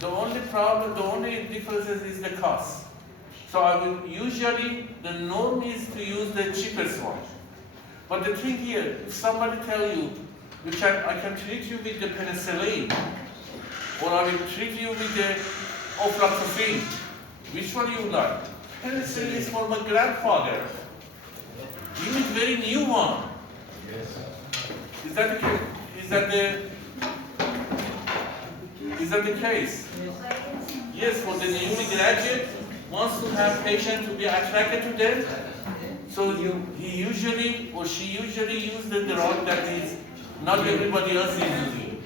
The only problem, the only difference is the cost. So I will usually, the norm is to use the cheapest one. But the thing here, if somebody tell you, I can treat you with the penicillin, or I will treat you with the ofloxacin, which one you like? Penicillin is for my grandfather. Give me very new one. Is that the case? Is that the case? Yes, for the newly graduate, wants to have patient to be attracted to them. So he usually or she usually use the drug that is not everybody else is using.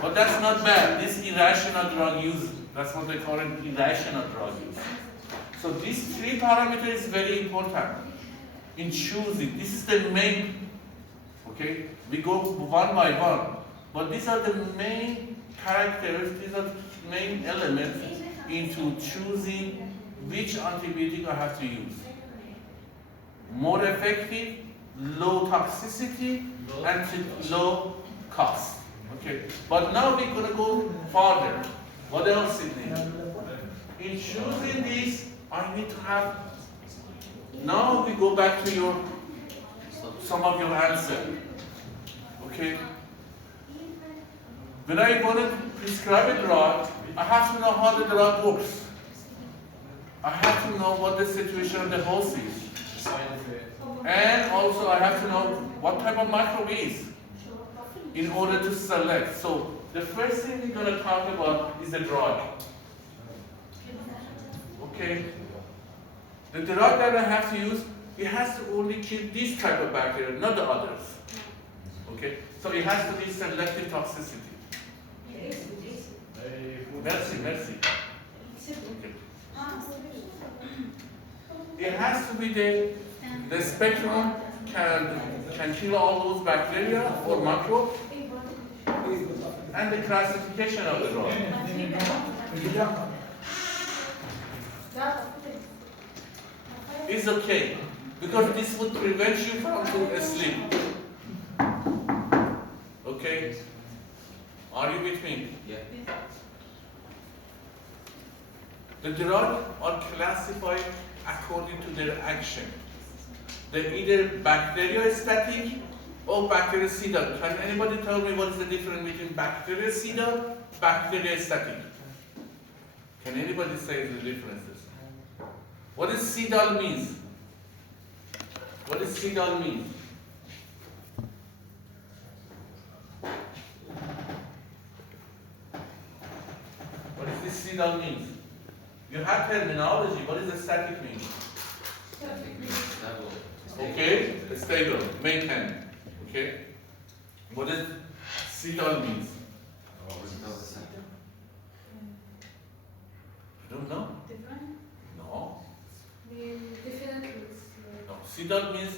But that's not bad. This irrational drug use, that's what they call it, irrational drug use. So these three parameters is very important in choosing. This is the main, okay? We go one by one. But these are the main characters, these are the main elements into choosing which antibiotic I have to use. More effective, low toxicity, and low cost. Okay, but now we're going to go further. What else is needed? In choosing this, I need to have. Now we go back to some of your answer. Okay. When I want to prescribe a drug, I have to know how the drug works. I have to know what the situation of the host is. And also I have to know what type of microbe is in order to select. So the first thing we're going to talk about is the drug. Okay? The drug that I have to use, it has to only kill this type of bacteria, not the others. Okay? So it has to be selective toxicity. Merci. Okay. It has to be the spectrum can kill all those bacteria or microbes, and the classification of the drug. Is okay, because this would prevent you from going asleep. Okay? Are you with me? Yeah. The drugs are classified according to their action. They're either bacteriostatic or bactericidal. Can anybody tell me what is the difference between bactericidal and bacteriostatic? Can anybody say the differences? What does cidal means? What does cidal mean? What does this cidal mean? You have terminology. What does the static mean? Okay, stable, maintain. Okay. What does cidal means? You don't know? No. No. Cidal means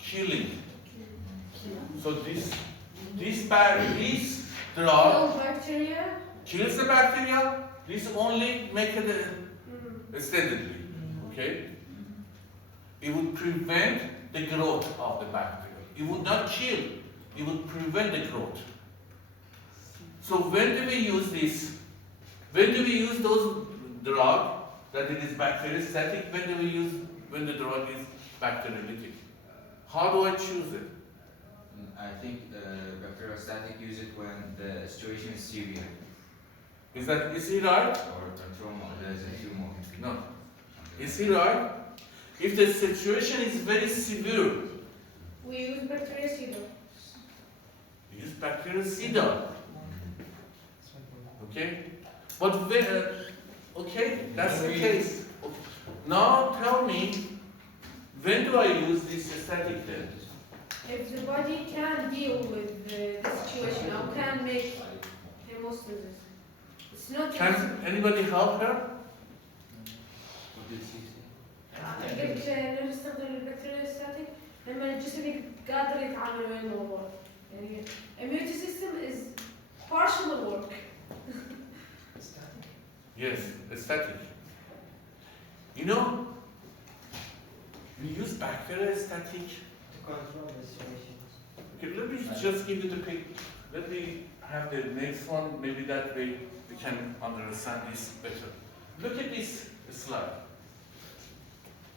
killing. So this drug kills the bacteria. This only make it steadily. Okay. It would prevent the growth of the bacteria. It would not kill. It would prevent the growth. So when do we use this? When do we use those drugs that it is bacteriostatic? When do we use when the drug is bacteriolytic? How do I choose it? I think bacteriostatic use it when the situation is severe. Is he right? Or trauma, there's a tumor. No. Is he right? If the situation is very severe, we use bactericidal. We use bactericidal. Okay? But when, okay, that's the case. Okay. Now tell me, when do I use this static then? If the body can deal with the situation or can make hemostasis. It's not Can anybody help her? What did she say? قلت نستخدم البكتيريوستاتيك لما الجسم قادر يتعامل مع الموضوع. يعني immunity system is partial work. Yes, static. You know, we use bacteriostatic. To control the situation. Okay, let me just give you the picture. Let me have the next one, maybe that way we can understand this better. Look at this slide.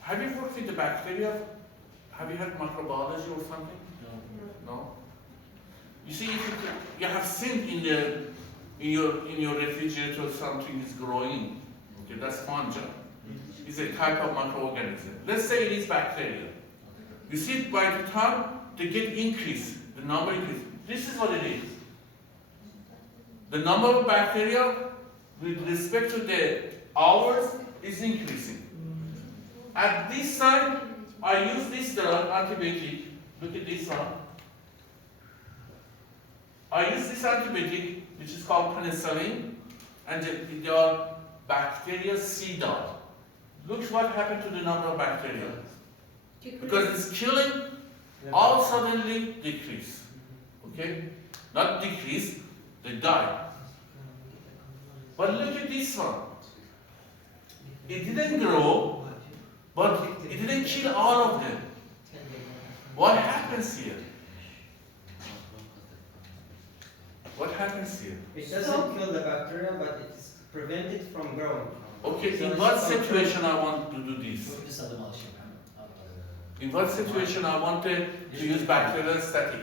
Have you worked with the bacteria? Have you had microbiology or something? No? You see, if you have seen in your refrigerator something is growing, okay, that's fungi. It's a type of microorganism. Let's say it is bacteria. You see, by the time they get increase, the number increase. This is what it is. The number of bacteria with respect to the hours is increasing. At this time, I use this drug, antibiotic. Look at this one. I use this antibiotic, which is called penicillin, and there are bacteria CDOT. Look what happened to the number of bacteria. Because it's killing, all suddenly decrease. Okay? Not decrease, they die. But look at this one. It didn't grow, but it didn't kill all of them. What happens here? What happens here? It doesn't kill the bacteria, but it is prevented from growing. Okay, So in it's what controlled. situation I want to do this? In what situation I want to use bacterial static?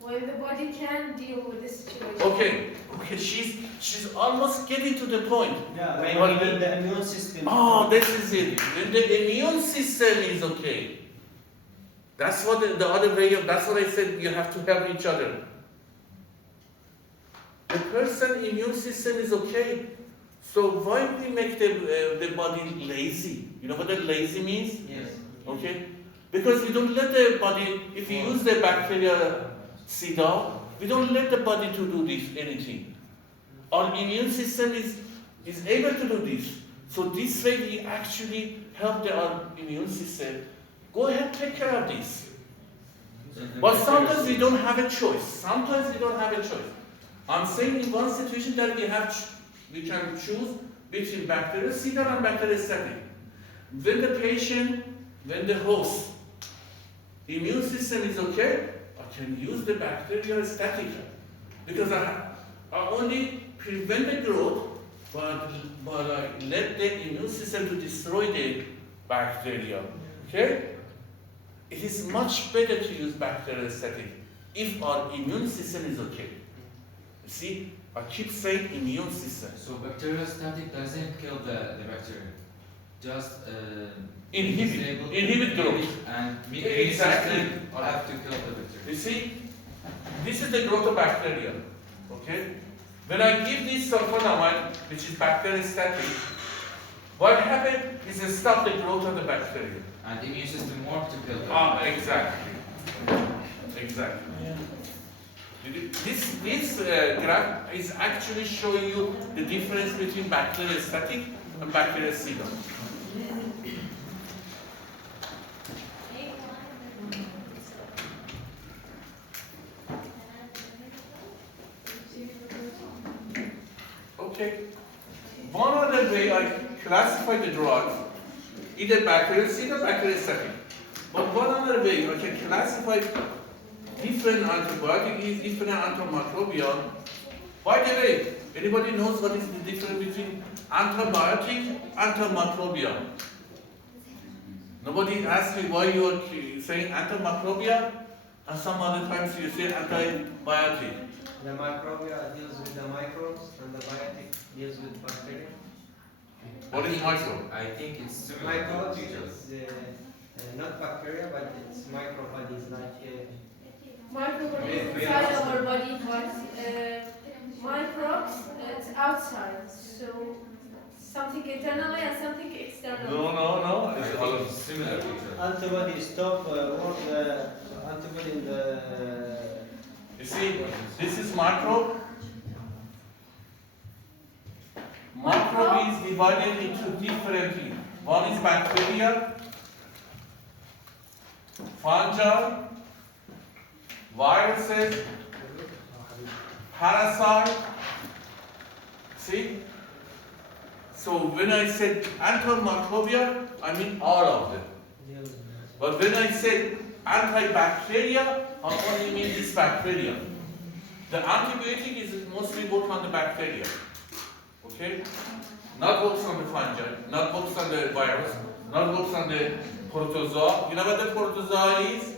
When the body can deal with this situation. Okay, she's almost getting to the point. Yeah, Well, when the immune system. Oh, this is it. When the immune system is okay. That's what the other way of, that's what I said, you have to help each other. The person immune system is okay. So why we make the body lazy? You know what that lazy means? Yes. Okay? Because we don't let the body, if you use the bacteria CDOT, we don't let the body to do this, anything. Our immune system is able to do this. So this way we actually help our immune system. Go ahead, take care of this. But sometimes we don't have a choice. Sometimes we don't have a choice. I'm saying in one situation that we can choose between bacterial CDOT and bacterial static. When the patient, when the host, immune system is okay, I can use the bacterial static because I only prevent the growth, but I let the immune system to destroy the bacteria. Okay? It is much better to use bacterial static if our immune system is okay. You see, I keep saying immune system. So bacterial static doesn't kill the bacteria, just Inhibit growth. And Exactly. system have to kill the bacteria. You see, this is the growth of bacteria. Okay? When I give this sulfonamide, which is bacterial static, what happens is it stop the growth of the bacteria. And immune system work to kill them. Exactly. Exactly. This graph is actually showing you the difference between bacterial static and bacterial CDOT. Okay. One other way I classify the drugs, either bacterial CDOT or bacterial static. But one other way I can classify different antibiotics, different antimicrobial. By the way, anybody knows what is the difference between antibiotic and antimicrobial? Nobody asked me why you are saying antimicrobial and some other times you say antibiotic. The microbial deals with the microbes, and the biotic deals with bacteria. What is micro? I think it's similar Microbes to teachers. is not bacteria, but it's microbodies like. Microorganisms inside our body, but microbes, it's outside. So something internally and something externally. No. I think it's similar to teachers. Antibody stop work the antibody in the. You see, this is microbe. Microbe is divided into different things. One is bacteria, fungi, viruses, parasite. See? So when I said antimicrobial, I mean all of them. But when I said antibacterial, I only mean this bacteria. The antibiotic is mostly work on the bacteria. Okay? Not works on the fungi, not works on the virus, not works on the protozoa. You know what the protozoa is?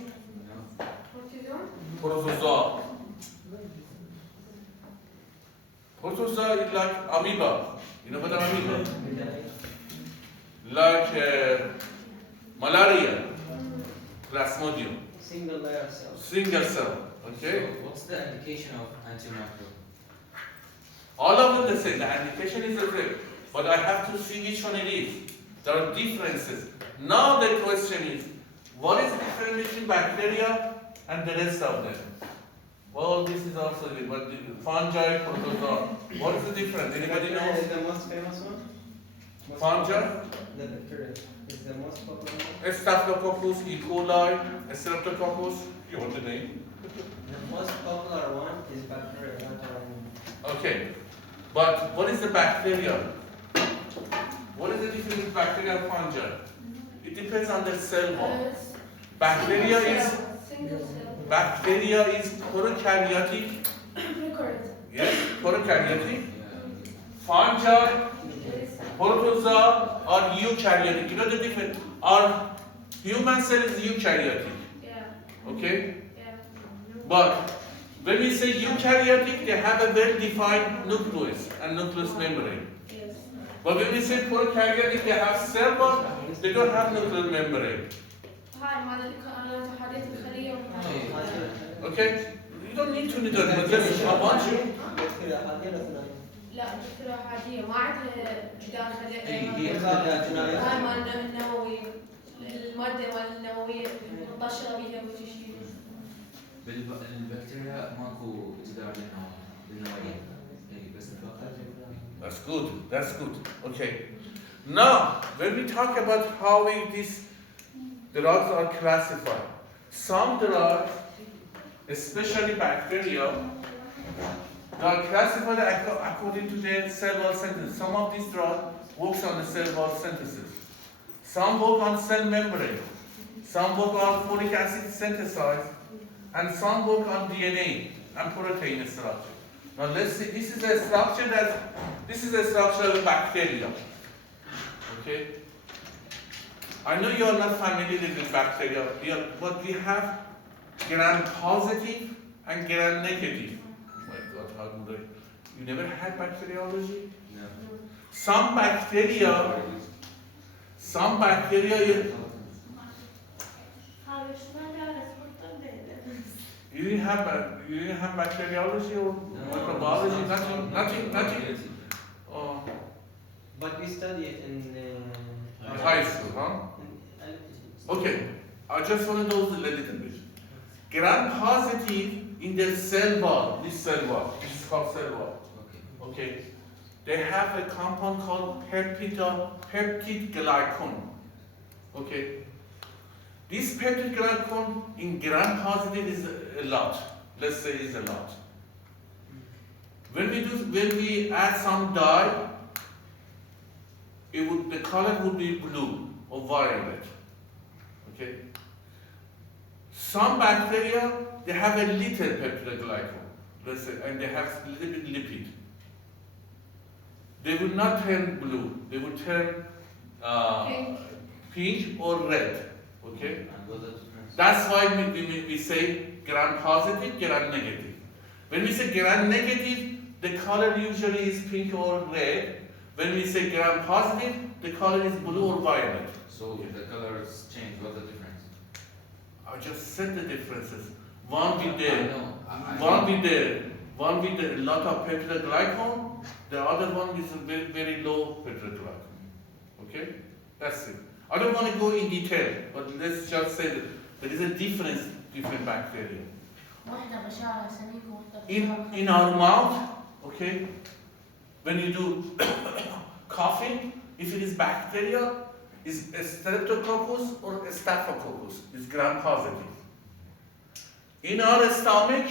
Protozoa. Protozoa is like amoeba. You know what amoeba? Like malaria, plasmodium, Single layer cells. single cell. Okay? So what's the indication of antimicrobial? All of them the same. The indication is the same. But I have to see which one it is. There are differences. Now the question is, what is the difference between bacteria and the rest of them? Well, this is also it, but the fungi, protozoa. What is the difference? Anybody Bacteria is knows? the most famous one. Most Fungi? popular. The bacteria is the most popular one. Staphylococcus, E. coli, Streptococcus. You want the name? The most popular one is bacteria, not arachidonium. Okay. But what is the bacteria? What is the difference between bacteria and fungi? It depends on the cell wall. Bacteria is single cell. Bacteria is prokaryotic. Yes, prokaryotic. Fungi, protozoa are eukaryotic. You know the difference? Our human cell is eukaryotic. Yeah. Okay? Yeah. But when we say eukaryotic, they have a well-defined nucleus and nucleus membrane. Yes. But when we say prokaryotic, they have cell wall, they don't have nuclear membrane. هاي مال الكائنات وحديث الخلية Okay? You don't need to need that, but just I want you. بكتيريا حادية ولا ثنائية؟ لا بكتيريا حادية ما عندها جدار خلية هي هاي مال النووي المادة مال النووية منتشرة بيها وشي شيء البكتيريا ماكو جدار بالنووية. بس البقايا. That's good. That's good. Okay. Now, when we talk about how these drugs are classified, some drugs, especially bacteria, they are classified according to their cell wall synthesis. Some of these drugs works on the cell wall synthesis. Some work on cell membrane. Some work on folic acid synthesis, and some work on DNA and protein structure. Now let's see. This is a structure of a bacteria. Okay. I know you are not familiar with bacteria, but we have gram-positive and gram-negative. Oh my God, how would I? You never had bacteriology? No. Some bacteria, you didn't have bacteriology or microbiology, nothing. Oh, But we study it in high school, huh? Okay, I just want to know a little bit. Gram-positive in their cell wall, this is called cell wall. Okay, they have a compound called peptide glycan. Okay, this peptide glycan in gram-positive is a lot. Let's say is a lot. When we add some dye, the color would be blue or violet. Okay. Some bacteria, they have a little peptide glycan, let's say, and they have a little bit lipid. They will not turn blue. They will turn pink or red. Okay. That's why we say gram-positive, gram-negative. When we say gram-negative, the color usually is pink or red. When we say gram-positive, the color is blue or violet. So the colors change. What's the difference? I just said the differences. One with the one with a lot of peptide glycan, the other one with a very, very low peptide glycan. Okay, that's it. I don't want to go in detail, but let's just say that there is a difference between bacteria. In our mouth, okay, when you do coughing, if it is bacteria, is a streptococcus or a staphylococcus, is gram-positive. In our stomach,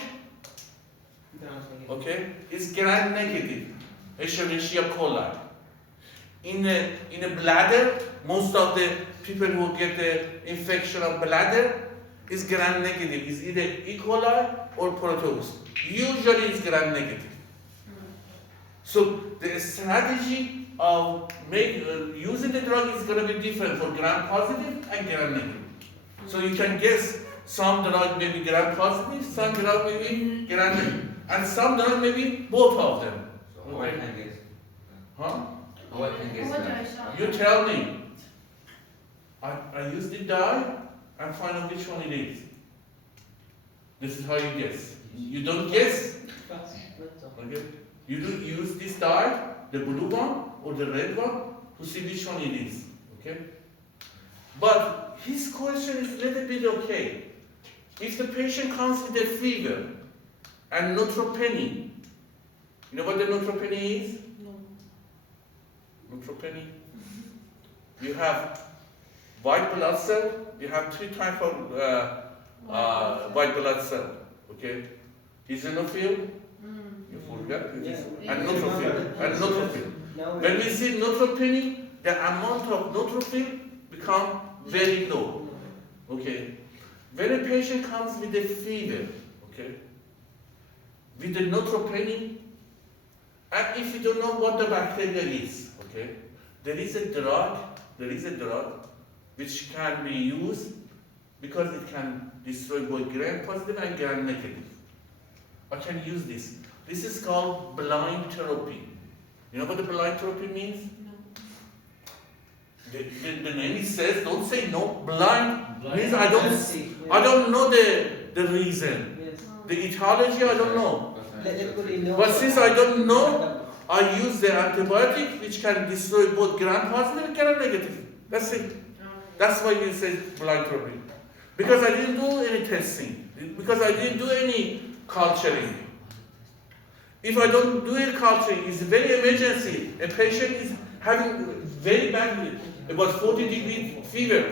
okay, is gram-negative, Escherichia coli. In a bladder, most of the people who get the infection of bladder is gram-negative. It's either E. coli or proteus. Usually it's gram-negative. So the strategy of using the drug is going to be different for gram-positive and gram-negative. So you can guess some drug may be gram-positive, some drug may be gram-negative, and some drug may be both of them. So how I can guess? Huh? How I can guess that? You tell me. I use the dye and find out which one it is. This is how you guess. You don't guess. Okay? You do use this dye, the blue one or the red one, to see which one it is. Okay? But his question is a little bit okay. If the patient comes with a fever and neutropenia, you know what the neutropenia is? No. Neutropenia. You have white blood cell. You have 3 types of white blood cell. Okay, eosinophil. You forget. And neutrophil. And neutrophil. When we see neutropenia, the amount of neutrophil become very low. Okay. When a patient comes with a fever, okay, with the neutropenia, and if you don't know what the bacteria is, okay, there is a drug which can be used because it can destroy both gram-positive and gram-negative. I can use this. This is called blind therapy. You know what the blind therapy means? No. The name says, don't say no. Blind means I don't know the reason. Yes. The etiology I don't know. Know. But since I don't know, I use the antibiotic which can destroy both gram-positive and gram-negative. That's it. That's why you say blind therapy. Because I didn't do any testing. Because I didn't do any culturing. If I don't do any culturing, it's very emergency. A patient is having very bad, about 40-degree fever.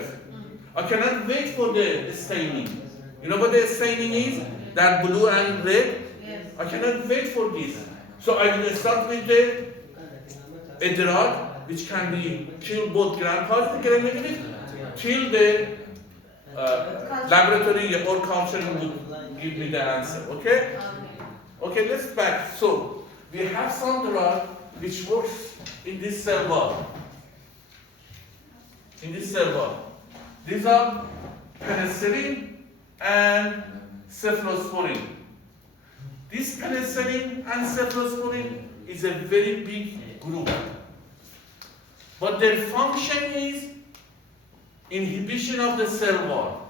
I cannot wait for the staining. You know what the staining is? That blue and red? Yes. I cannot wait for this. So I will start with a drug which can be kill both gram-positive and gram-negative till the laboratory or culture will give me the answer. Okay? Okay, let's back. So we have some drug which works in this cell wall. In this cell wall. These are penicillin and cephalosporin. This penicillin and cephalosporin is a very big group. But their function is inhibition of the cell wall.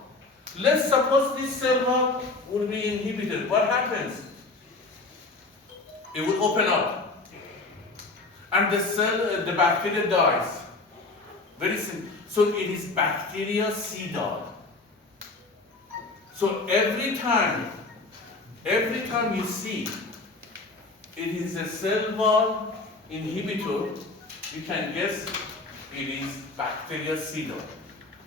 Let's suppose this cell wall will be inhibited. What happens? It will open up. And the bacteria dies. Very simple. So it is bactericidal. So every time you see it is a cell wall inhibitor, you can guess it is bactericidal.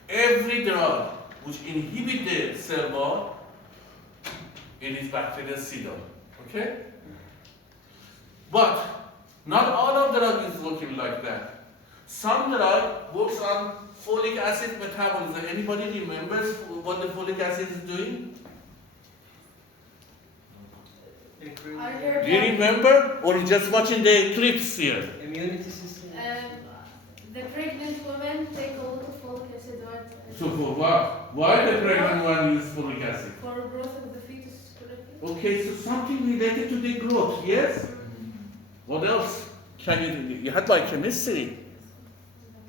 Every drug which inhibits the cell wall, it is bactericidal. Okay? But not all of drug is working like that. Some drug works on folic acid metabolism. Anybody remembers what the folic acid is doing? I heard Do you remember? Or you just watching the clips here? Immunity system. the pregnant women take a lot of folic acid, right? So for what? Why the pregnant one use folic acid? For growth of the fetus, correctly? Okay, so something related to the growth, yes? What else can you do? You had biochemistry.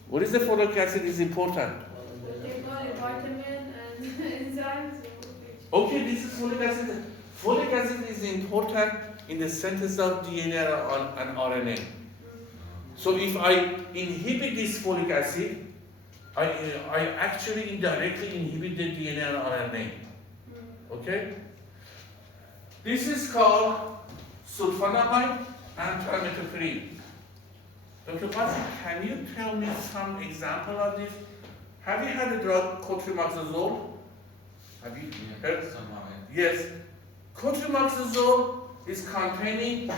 What is the folic acid is important? They call it vitamin and enzymes. Okay, this is folic acid. Folic acid is important in the synthesis of DNA and RNA. So if I inhibit this folic acid, I actually indirectly inhibit the DNA and RNA. Okay? This is called sulfonamide and trimethoprim. Dr. Qasim, can you tell me some example of this? Have you had a drug cotrimoxazole? Have you heard? Somehow, Yes. Cotrimoxazole is containing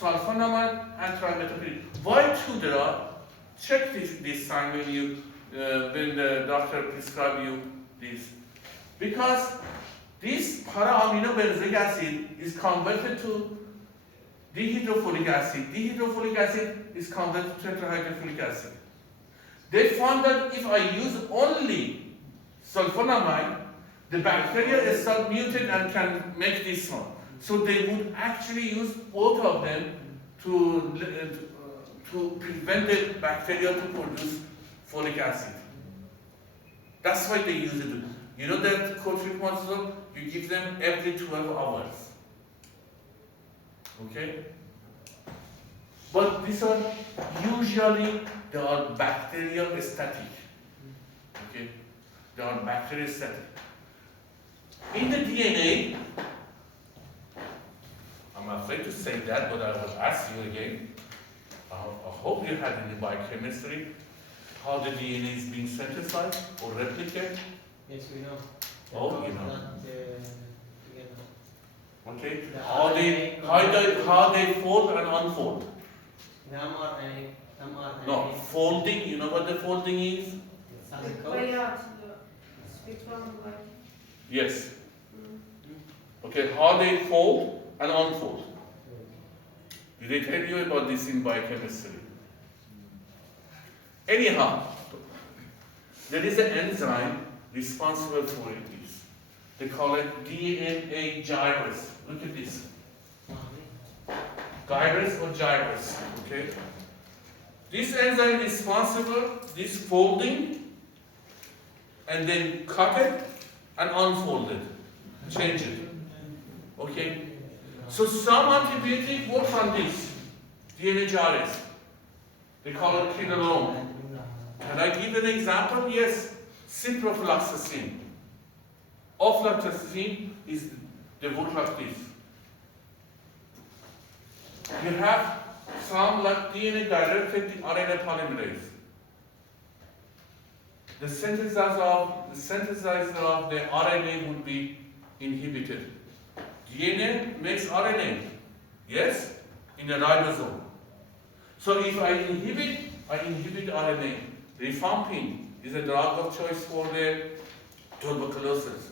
sulfonamide and trimethoprim. Why two drugs? Check this time when the doctor prescribe you this. Because this para-aminobenzoic acid is converted to dehydrofolic acid. Dehydrofolic acid is converted to tetrahydrofolic acid. They found that if I use only sulfonamide, the bacteria is submuted and can make this one. So they would actually use both of them to prevent the bacteria to produce folic acid. That's why they use it. You know that cotrimoxazole, you give them every 12 hours. Okay? But these are usually, they are bacteriostatic. Okay? They are bacteriostatic. In the DNA, I'm afraid to say that, but I will ask you again. I hope you had in the biochemistry how the DNA is being synthesized or replicated. Yes, we know. Oh, you know. Not together. Okay? The How they fold and unfold. The mRNA. No, folding, you know what the folding is? Has a code. بيات سبيكترم بيات. Yes. Okay, how they fold and unfold. Did they tell you about this in biochemistry? Anyhow, there is an enzyme responsible for this. They call it DNA gyrase. Look at this. Gyrase or gyrase, okay? This enzyme is responsible, this folding, and then cut it and unfold it, change it, okay? So some antibiotic works on this, DNA gyrase. They call it quinolone. Can I give an example? Yes, ciprofloxacin. Ofloxacin is they work like this. You have some like DNA directed RNA polymerase. The synthesizer of the RNA would be inhibited. DNA makes RNA, yes, in a ribosome. So if I inhibit RNA. Rifampin is a drug of choice for the tuberculosis.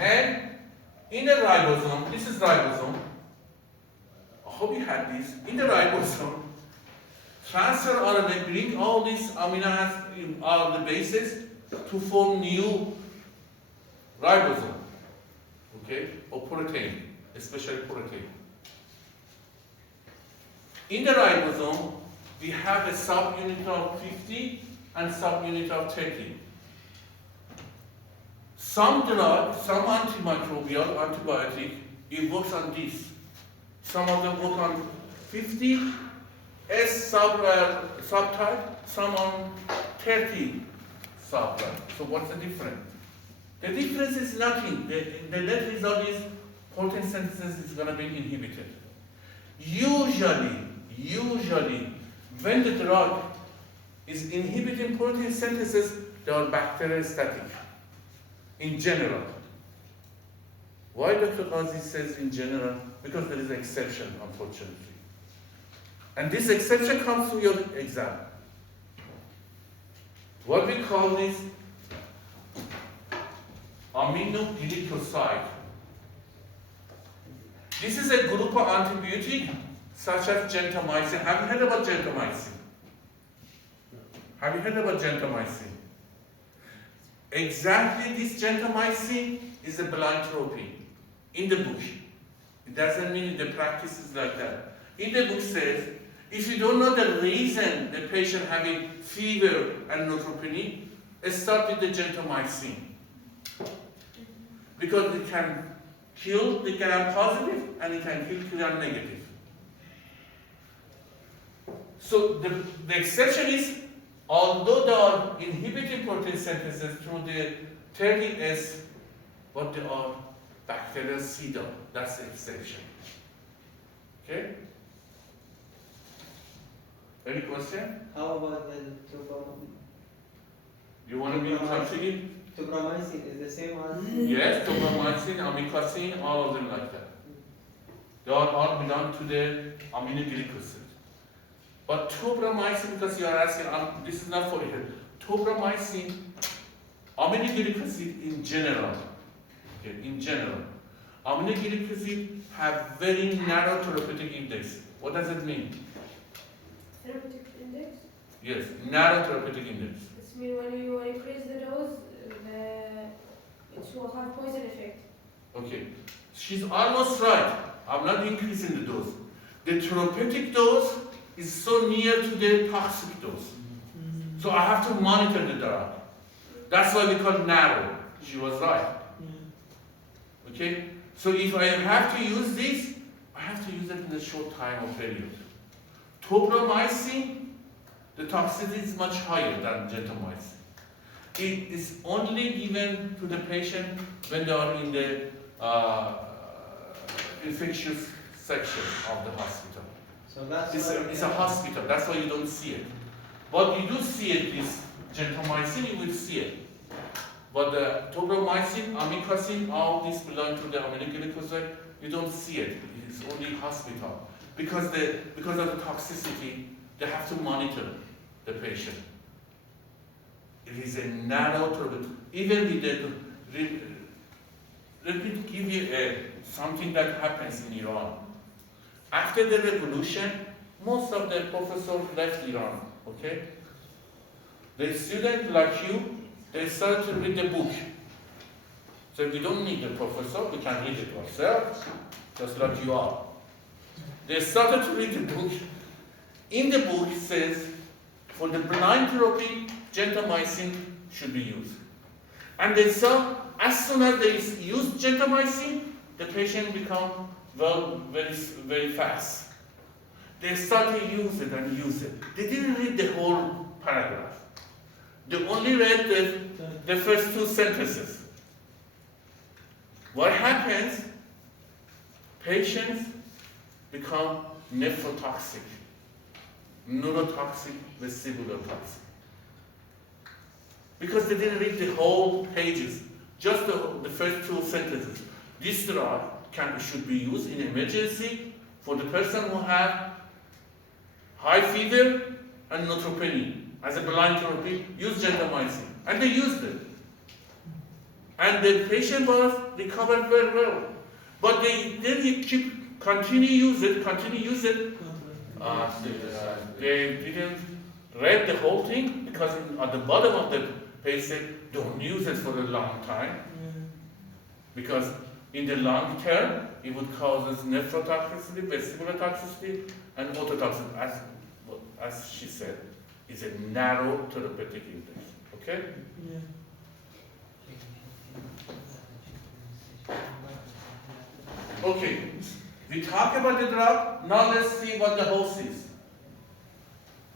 And in the ribosome, this is ribosome. I hope you had this. In the ribosome, transfer RNA bring all these amino acids, all the bases to form new ribosome, okay, or protein, especially protein. In the ribosome, we have a subunit of 50 and subunit of 30. Some drug, some antimicrobial antibiotic, it works on this. Some of them work on 50 S subtype, some on 30 subtype. So what's the difference? The difference is nothing. The net result is protein synthesis is going to be inhibited. Usually, when the drug is inhibiting protein synthesis, they are bacteriostatic, in general. Why Dr. Ghazi says in general? Because there is an exception, unfortunately. And this exception comes to your exam. What we call this aminoglycoside. This is a group of antibiotic such as gentamicin. Have you heard about gentamicin? Have you heard about gentamicin? Exactly this gentamicin is a blind-tropy in the book. It doesn't mean in the practice is like that. In the book says, if you don't know the reason the patient having fever and neutropenia, start with the gentamicin. Because it can kill the gram-positive and it can kill gram-negative. So the exception is, although they are inhibiting protein synthesis through the 30S, but they are bactericidal. That's the exception. Okay? Any question? How about the You want me to continue? tubramycin is the same as? Yes, tobramycin, amikacin, all of them like that. They all belong to the aminoglycoside. But tobramycin, because you are asking, this is not for here. Tobramycin Aminoglycolic acid in general, okay, in general, aminoglycolic acid have very narrow therapeutic index. What does it mean? Therapeutic index? Yes, narrow therapeutic index. This means when you increase the dose, it will have poison effect. Okay, she's almost right. I'm not increasing the dose. The therapeutic dose is so near to the toxic dose. So I have to monitor the drug. That's why we call it narrow. She was right. Okay? So if I have to use this, I have to use it in a short time or period. Tobramycin, the toxicity is much higher than gentamicin. It is only given to the patient when they are in the infectious section of the hospital. So that's It's a hospital, that's why you don't see it. But you do see it, this gentamicin, you will see it. But the tobramycin, amikacin, all these belong to the aminoglycoside, you don't see it. It's only hospital. Because of the toxicity, they have to monitor the patient. It is a narrow therapeutic. Even with the, let me give you something that happens in Iran. After the revolution, most of the professors left Iran, okay? The students like you, they started to read the book. So we don't need the professor, we can read it ourselves, just like you are. They started to read the book. In the book it says, for the blind therapy, gentamicin should be used. And they saw, as soon as they use gentamicin, the patient become well very fast. They started to use it and use it. They didn't read the whole paragraph. They only read the first two sentences. What happens? Patients become nephrotoxic, neurotoxic, vestibular toxic. Because they didn't read the whole pages, just the first two sentences. This drug should be used in emergency for the person who have high fever and neutropenia. As a blind therapy, use gentamicin. And they used it. And the patient was recovered very well. But they continue use it. They didn't read the whole thing because at the bottom of the page said, don't use it for a long time. Because in the long term, it would cause nephrotoxicity, vestibular toxicity, and ototoxicity, as she said. It's a narrow therapeutic index. Okay? Okay. We talk about the drug. Now let's see what the host is.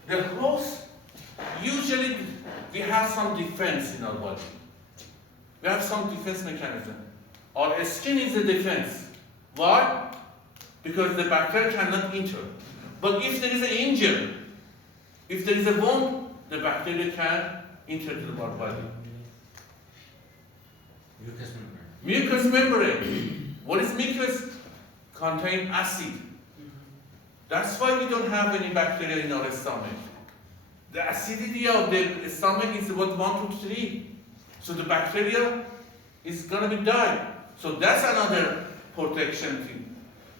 The host, usually we have some defense in our body. We have some defense mechanism. Our skin is a defense. Why? Because the bacteria cannot enter. But if there is an injury, if there is a wound, the bacteria can enter to our body. Mucous membrane. Mucous membrane. What is mucus? Contain acid. That's why we don't have any bacteria in our stomach. The acidity of the stomach is about 1 to 3. So the bacteria is going to be dying. So that's another protection thing.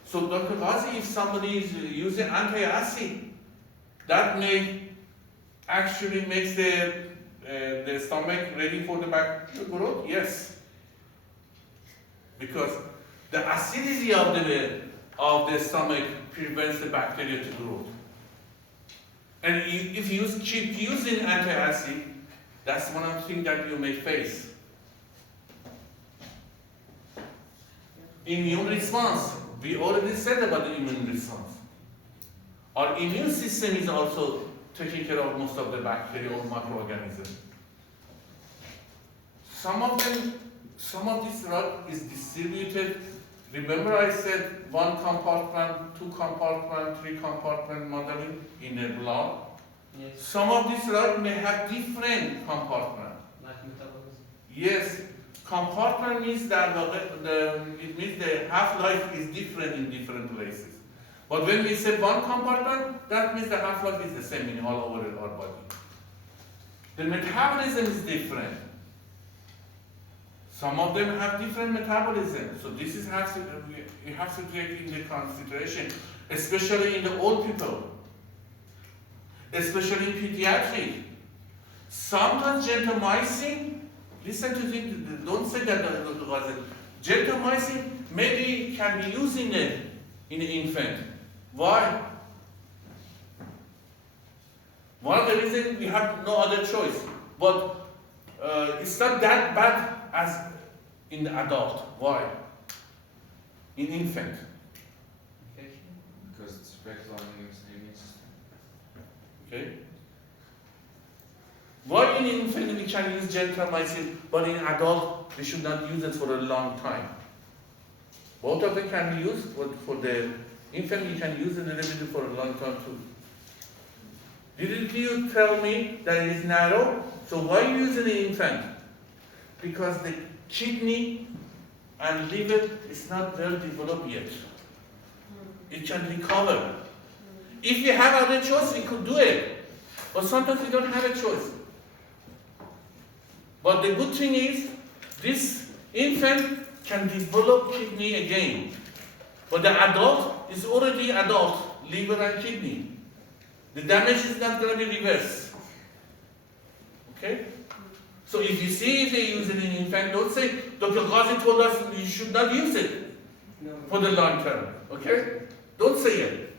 So Dr. Ghazi, if somebody is using anti-acid, that may actually makes the stomach ready for the bacterial growth? Yes. Because the acidity of the stomach prevents the bacteria to grow. And if you keep using anti-acid, that's one of the things that you may face. Immune response. We already said about the immune response. Our immune system is also taking care of most of the bacteria or microorganisms. Some of this drug is distributed. Remember I said 1 compartment, 2 compartment, 3 compartment modeling in the blood? Yes. Some of this drug may have different compartment. Like metabolism. Yes, compartment means that it means the half-life is different in different places. But when we say 1 compartment, that means the half-life is the same in all over our body. The metabolism is different. Some of them have different metabolism, so this is you have to take into consideration, especially in the old people, especially in pediatric. Sometimes gentamicin, listen to this, don't say that gentamicin maybe can be used in the infant. Why? One of the reasons we have no other choice, but it's not that bad as in the adult. Why? In infant. Because it's affects on the immune system. Okay? Why in infant we can use gentamicin, but in adult we should not use it for a long time? Both of them can be used, but for the infant you can use it a little bit for a long time too. Didn't you tell me that it is narrow? So why use it in infant? Because the kidney and liver is not well developed yet. It can recover. If you have other choice, we could do it. But sometimes we don't have a choice. But the good thing is, this infant can develop kidney again. But the adult is already adult, liver and kidney. The damage is not going to be reversed. Okay? So if you see if they use it in infant, don't say, Dr. Ghazi told us you should not use it for the long term. Okay? Don't say it.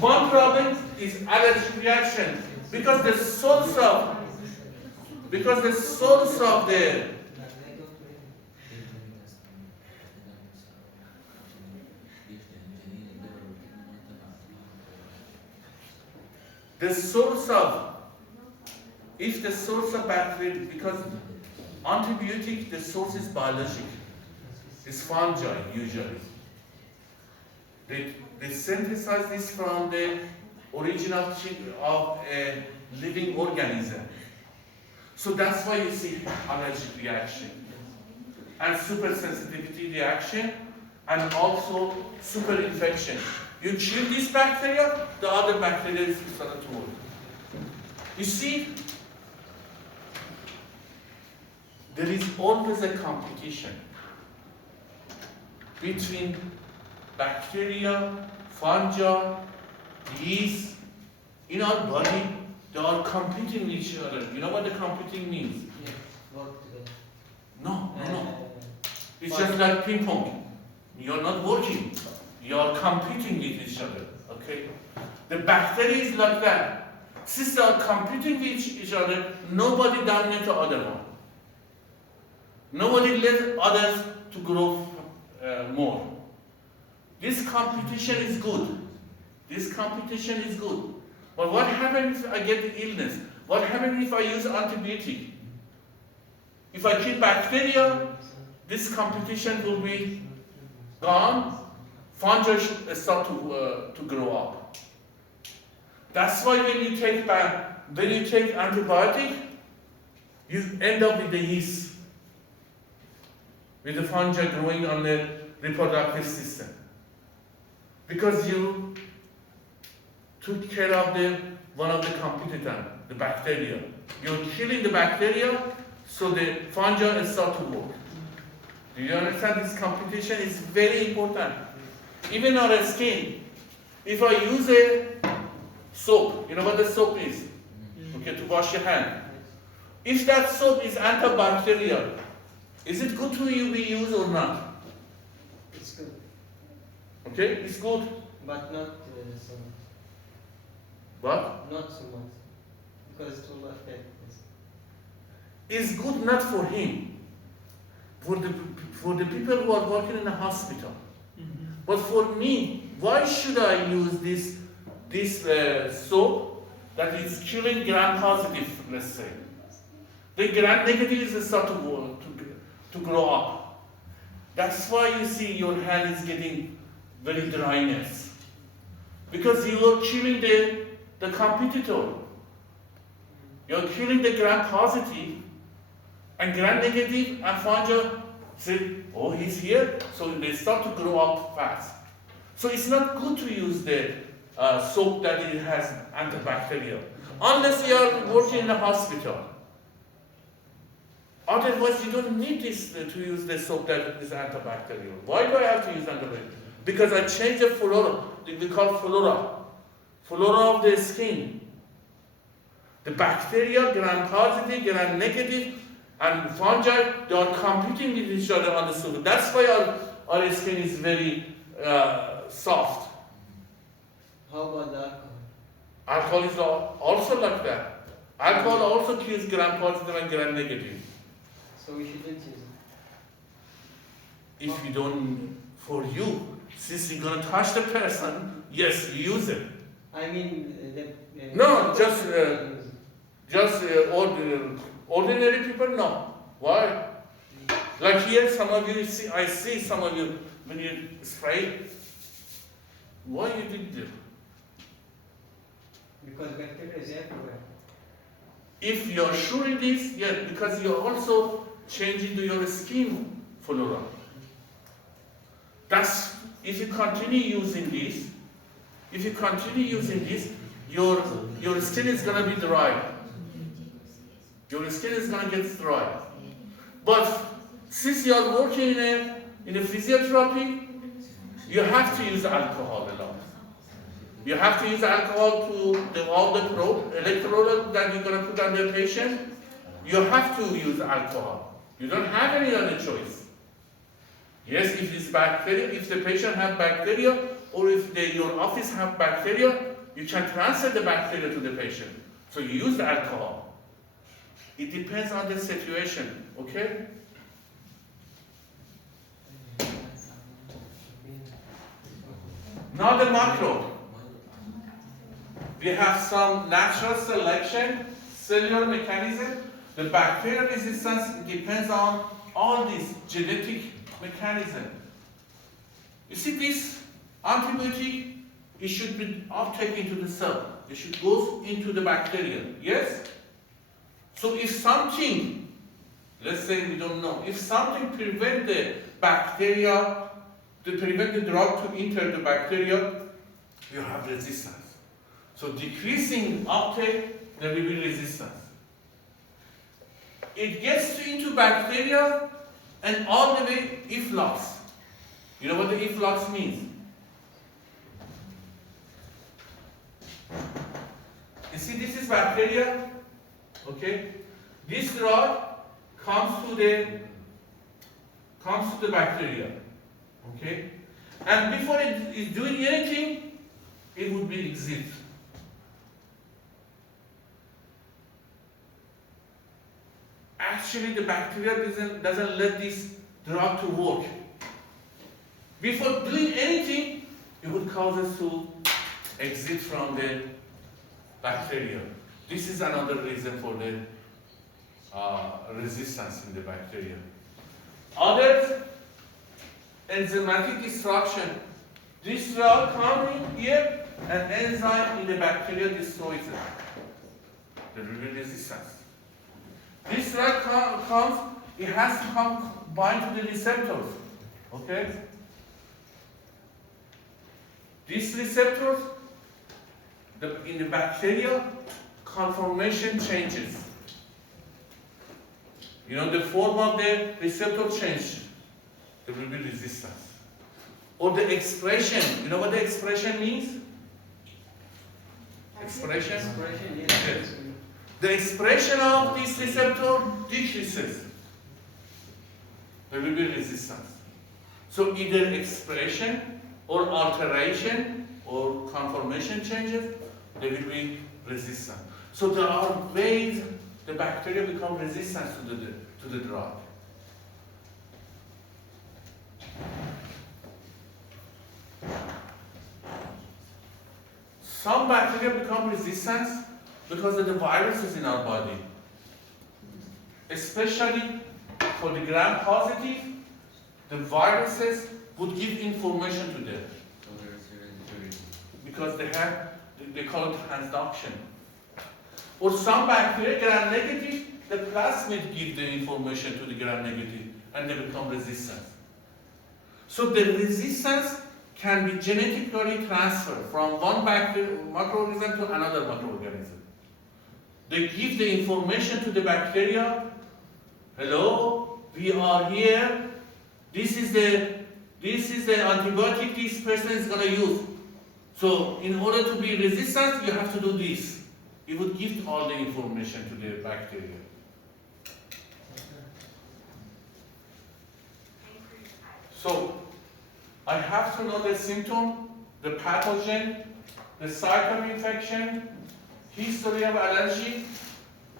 One problem is allergic reaction. Because the source of if the source of bacteria, because antibiotic, the source is biologic, it's fungi usually. They synthesize this from the original of a living organism. So that's why you see allergic reaction and super sensitivity reaction and also super infection. You kill this bacteria, the other bacteria is started to work. You see, there is always a competition between bacteria, fungi, yeast. In our body, they are competing with each other. You know what the competing means? Yeah, work together. No. It's just like ping pong. You're not working. You're competing with each other. Okay? The bacteria is like that. Since they are competing with each other, nobody dominates the other one. Nobody lets others to grow more. This competition is good. But what happens if I get the illness? What happens if I use antibiotic? If I kill bacteria, this competition will be gone. Fungi start to grow up. That's why when you take antibiotic, you end up with the yeast, with the fungi growing on the reproductive system. Because you took care of one of the competitors, the bacteria. You're killing the bacteria, so the fungi start to work. Do you understand? This competition is very important. Even on our skin, if I use a soap, you know what the soap is? Okay, to wash your hand. If that soap is antibacterial, is it good to be used or not? It's good, Okay, it's good. but not so much. What? Not so much, because it will affect this. Is good not for him, for the people who are working in a hospital. But for me, why should I use this soap that is killing gram-positive, let's say? The gram-negative is start to grow up. That's why you see your hand is getting very dryness. Because you are killing the competitor. You're killing the gram-positive and gram-negative, and fungi say, oh, he's here, so they start to grow up fast. So it's not good to use the soap that it has antibacterial, unless you are working in a hospital. Otherwise, you don't need this to use the soap that is antibacterial. Why do I have to use antibacterial? Because I changed the flora. We call flora of the skin. The bacteria, gram-positive, gram-negative, and fungi, they are competing with each other on the surface. That's why our skin is very soft. How about the alcohol? Alcohol is also like that. Alcohol also kills gram-positive and gram-negative. So we shouldn't use it. If you don't, for you, since you're gonna touch the person, yes, you use it. I mean, No, just ordinary people, no. Why? Like here, some of you see, I see some of you when you spray. Why you did that? Because bacteria is everywhere. If you are sure it is, yes, because you are also changing your skin flora. That's if you continue using this. If you continue using this, your skin is gonna be dry. Your skin is gonna get dry. But since you are working in a physiotherapy, you have to use alcohol a lot. You have to use alcohol to all the electrode that you're gonna put on the patient. You have to use alcohol. You don't have any other choice. Yes, if it's bacteria, if the patient has bacteria, or if your office have bacteria, you can transfer the bacteria to the patient. So you use the alcohol. It depends on the situation, okay? Now the macro. We have some natural selection, cellular mechanism. The bacterial resistance depends on all these genetic mechanism. You see this antibiotic, it should be uptaken into the cell. It should go into the bacteria, yes? So if something, let's say we don't know, if something prevents the bacteria, to prevent the drug to enter the bacteria, you have resistance. So decreasing uptake, there will be resistance. It gets into bacteria and all the way efflux. You know what the efflux means? You see, this is bacteria, okay? This drug comes to the bacteria, okay? And before it is doing anything, it would be exit. Actually, the bacteria doesn't let this drug to work. Before doing anything, it would cause us to exit from the bacteria. This is another reason for the resistance in the bacteria. Others, enzymatic destruction. This drug comes in here, and enzyme in the bacteria destroys it. There will be resistance. This drug comes, it has to come bind to the receptors. Okay? These receptors, in the bacteria, conformation changes. You know, the form of the receptor changes. There will be resistance. Or the expression. You know what the expression means? Expression? Expression, Yes. The expression of this receptor decreases. There will be resistance. So either expression or alteration or conformation changes, there will be resistance. So there are ways the bacteria become resistant to the drug. Some bacteria become resistant because of the viruses in our body. Especially for the gram-positive, the viruses would give information to them. So there is hereditary. Because they call it transduction. Or some bacteria, gram-negative, the plasmid give the information to the gram-negative and they become resistant. So the resistance can be genetically transferred from one microorganism to another microorganism. They give the information to the bacteria hello, we are here. This is the antibiotic this person is gonna use. So in order to be resistant, you have to do this. It would give all the information to the bacteria. So I have to know the symptom, the pathogen, the site of infection, history of allergy,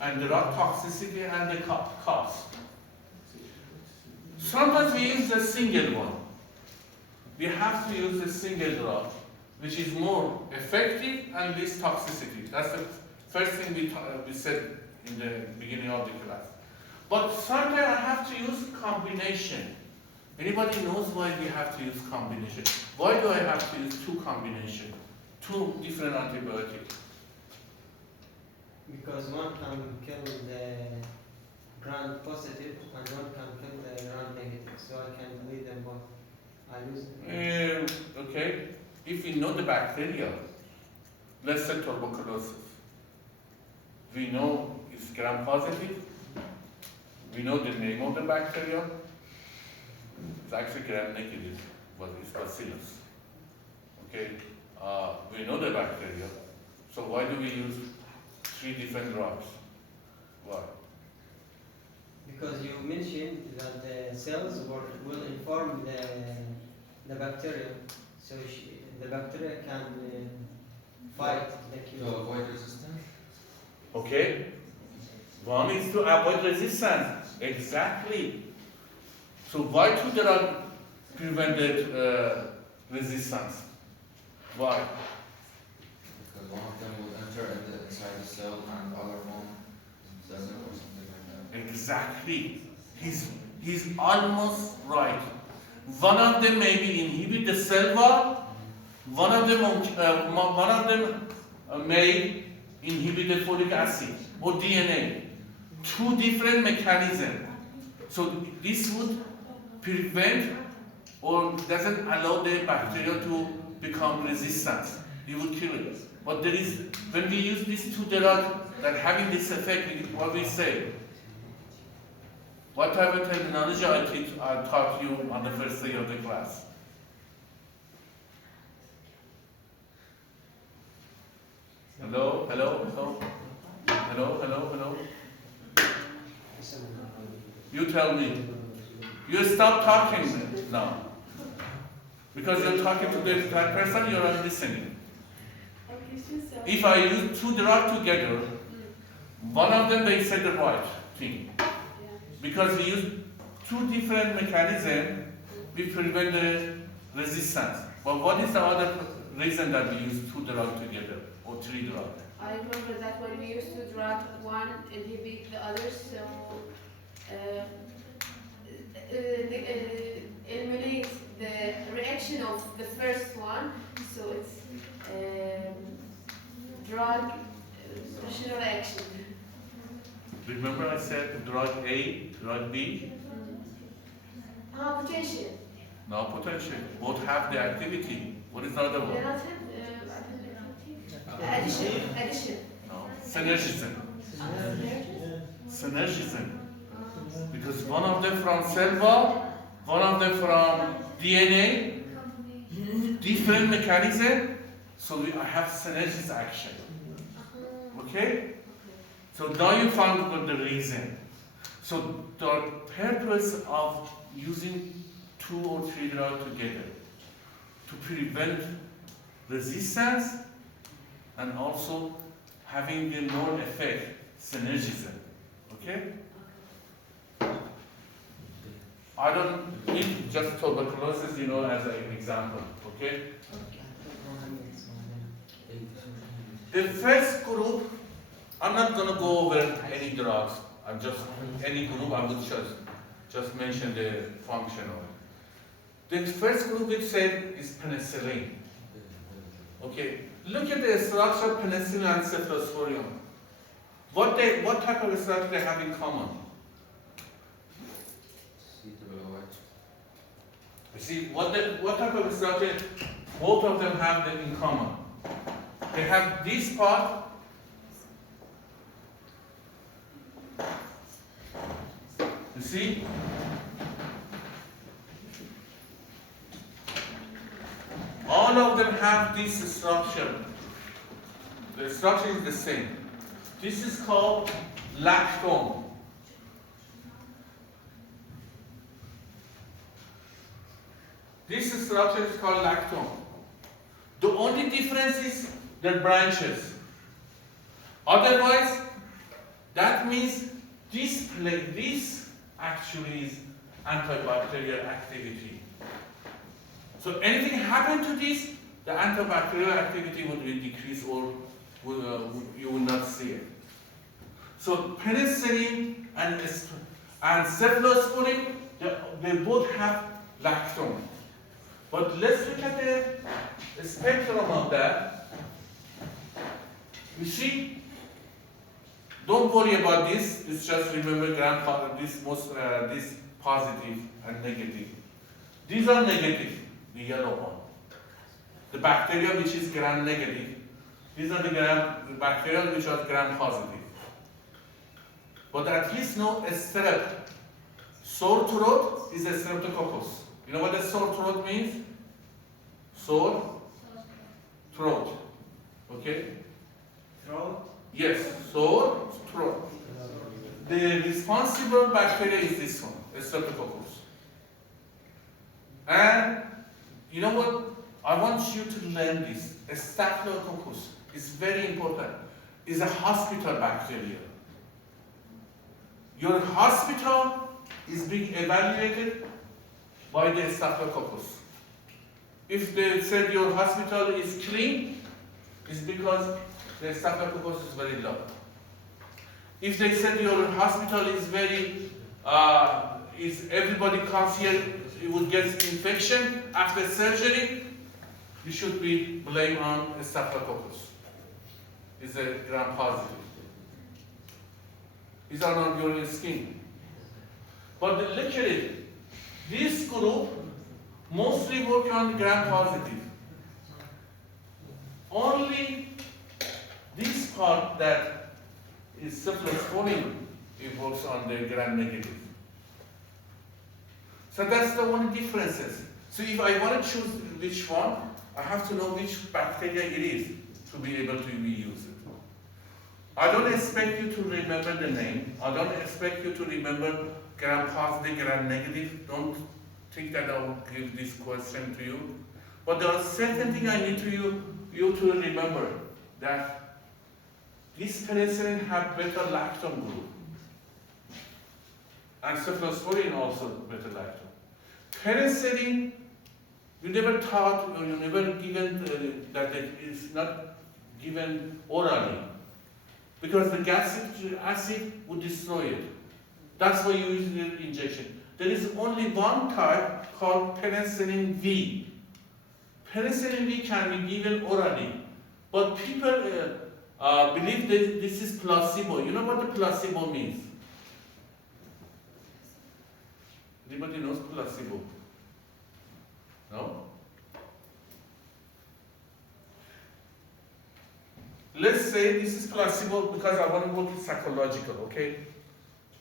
and the drug toxicity and the cost. Sometimes we use the single one. We have to use the single drug, which is more effective and less toxicity. That's the first thing we said in the beginning of the class. But sometimes I have to use combination. Anybody knows why we have to use combination? Why do I have to use two combination, two different antibiotics? Because one can kill the gram positive and one can kill the gram negative, so I can delete them both. I use them. Okay, if we know the bacteria, let's say tuberculosis, we know it's gram positive, we know the name of the bacteria, it's actually gram negative, but it's bacillus. Okay, we know the bacteria, so why do we use 3 different drugs? Why? Because you mentioned that the cells will inform the bacteria, so the bacteria can fight the To cure. avoid resistance? Okay, one is to avoid resistance, exactly. So why two drugs prevented resistance? Why? Because one of them will enter inside the cell and the other one doesn't or something like that. Exactly. He's almost right. One of them maybe inhibit the cell wall. One of them may inhibit the folic acid or DNA. 2 different mechanisms. So this would prevent or doesn't allow the bacteria to become resistant. It would kill it. But there is, when we use these 2 drugs that having this effect, what we say? What type of terminology I taught you on the first day of the class? Hello, hello, hello, hello, hello, hello. You tell me. You stop talking now. Because you're talking to that person, you're not listening. If I use 2 drugs together, one of them they say the right thing. Because we use 2 different mechanisms, we prevent the resistance. But what is the other reason that we use 2 drugs together or 3 drugs? I remember that when we used to drug one inhibit the other, so eliminate the reaction of the first one, so it's drug rational reaction. Remember I said drug A, drug B? Potential. No potential. Both have the activity. What is the other one? Relative, addition. No. Synergism. Synergism. Because one of them from cell wall, one of them from DNA, different mechanism, so I have synergist action. Okay? So now you found the reason. So the purpose of using 2 or 3 drugs together to prevent resistance and also having the more effect, synergism. Okay? I don't need just tuberculosis, as an example. Okay? The first group, I'm not going to go over any drugs. I'm just any group. I would just mention the function of it. The first group we said is penicillin. Okay, look at the structure of penicillin and cephalosporin. What type of structure they have in common? You see, what type of structure both of them have in common? They have this part You see? All of them have this structure. The structure is the same. This is called lactome. This structure is called lactome. The only difference is the branches. Otherwise, that means this actually is antibacterial activity. So anything happen to this, the antibacterial activity would be decreased or you will not see it. So penicillin and cephalosporin, they both have lactome. But let's look at the spectrum of that. You see, don't worry about this. It's just remember this positive and negative. These are negative, the yellow one. The bacteria which is gram negative. These are the bacteria which are gram positive. But at least know a strep. Sore throat is a streptococcus. You know what a sore throat means? Sore throat. Okay? Throat? Yes, sore throat. The responsible bacteria is this one, a streptococcus. And you know what? I want you to learn this. A staphylococcus is very important. It's a hospital bacteria. Your hospital is being evaluated by the staphylococcus. If they said your hospital is clean, it's because the staphylococcus is very low. If they said your hospital is very, everybody comes here, it will get infection after surgery, you should be blamed on staphylococcus. It's a gram positive. These are not your skin. But look at it. This group mostly work on gram positive. Only this part that is cephalosporin, it works on the gram negative. So that's the only differences. So if I want to choose which one, I have to know which bacteria it is to be able to reuse it. I don't expect you to remember the name. I don't expect you to remember gram positive, gram negative. Don't think that I will give this question to you. But there are certain things I need you to remember, that this penicillin have better lactome group. And cephalosporin also better lactome. Penicillin, you never taught or you never given that it is not given orally. Because the gastric acid would destroy it. That's why you use the injection. There is only one type called penicillin V. Penicillin V can be given orally. But people believe that this is placebo. You know what the placebo means? Anybody knows placebo? No? Let's say this is placebo because I want to go to psychological, okay?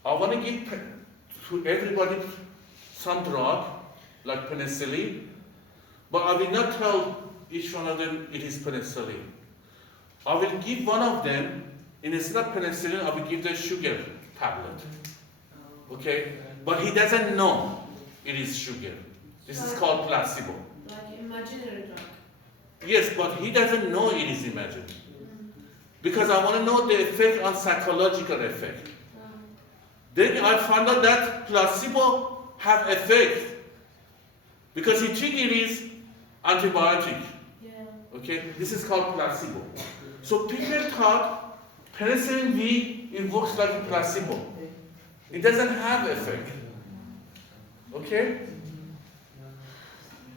I want to give to everybody some drug, like penicillin, but I will not tell each one of them it is penicillin. I will give one of them, instead of penicillin, I will give the sugar tablet, okay? But he doesn't know it is sugar. This is called placebo. Like imaginary drug. Yes, but he doesn't know it is imaginary. Because I want to know the effect on psychological effect. Then I found out that placebo have effect because he think it is antibiotic. Yeah. Okay, this is called placebo. So people thought penicillin V, it works like a placebo. It doesn't have effect. Okay?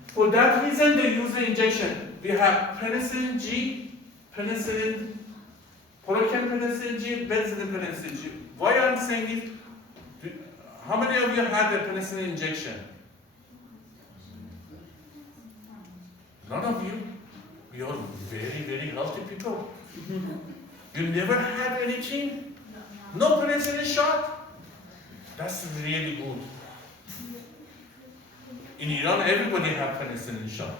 For that reason, they use the injection. We have penicillin G, penicillin, procaine penicillin G, benzoyl penicillin G. Why I'm saying it? How many of you had the penicillin injection? None of you. We are very, very healthy people. You never had anything? No penicillin shot? That's really good. In Iran, everybody have penicillin shot.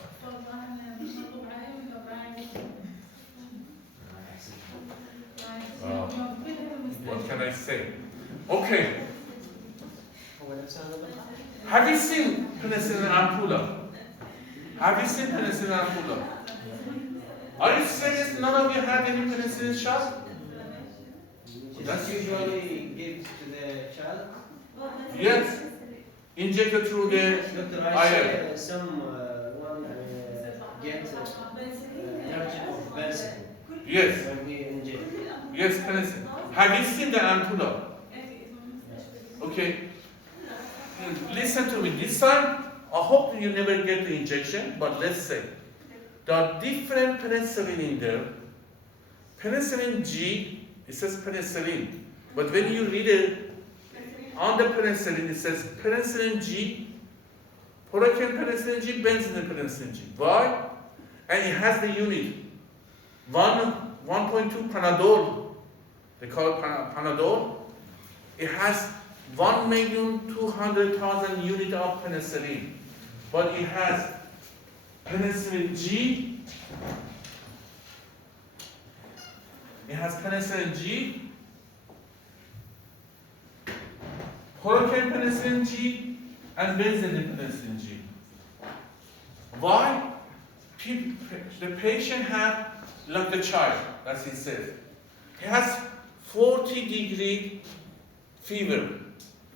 What can I say? Okay. Have you seen penicillin ampulla? Have you seen penicillin ampulla? Are you serious? None of you have any penicillin shot? That's usually given to the child. Yes. Injected through the Doctor, I I am. see someone get allergic of penicillin Yes. when we inject. Yes, penicillin. Have you seen the ampulla? Okay. Listen to me. This time, I hope you never get the injection, but let's say there are different penicillin in there. Penicillin G, it says penicillin, but when you read it on the penicillin, it says penicillin G, protein penicillin G, benzene penicillin G. Why? And it has the unit 1.2 Panadol. They call it Panadol. It has 1,200,000 units of penicillin, but it has penicillin G. It has penicillin G, protein penicillin G, and benzene penicillin G. Why? The patient had, like the child, as he says, he has 40-degree fever.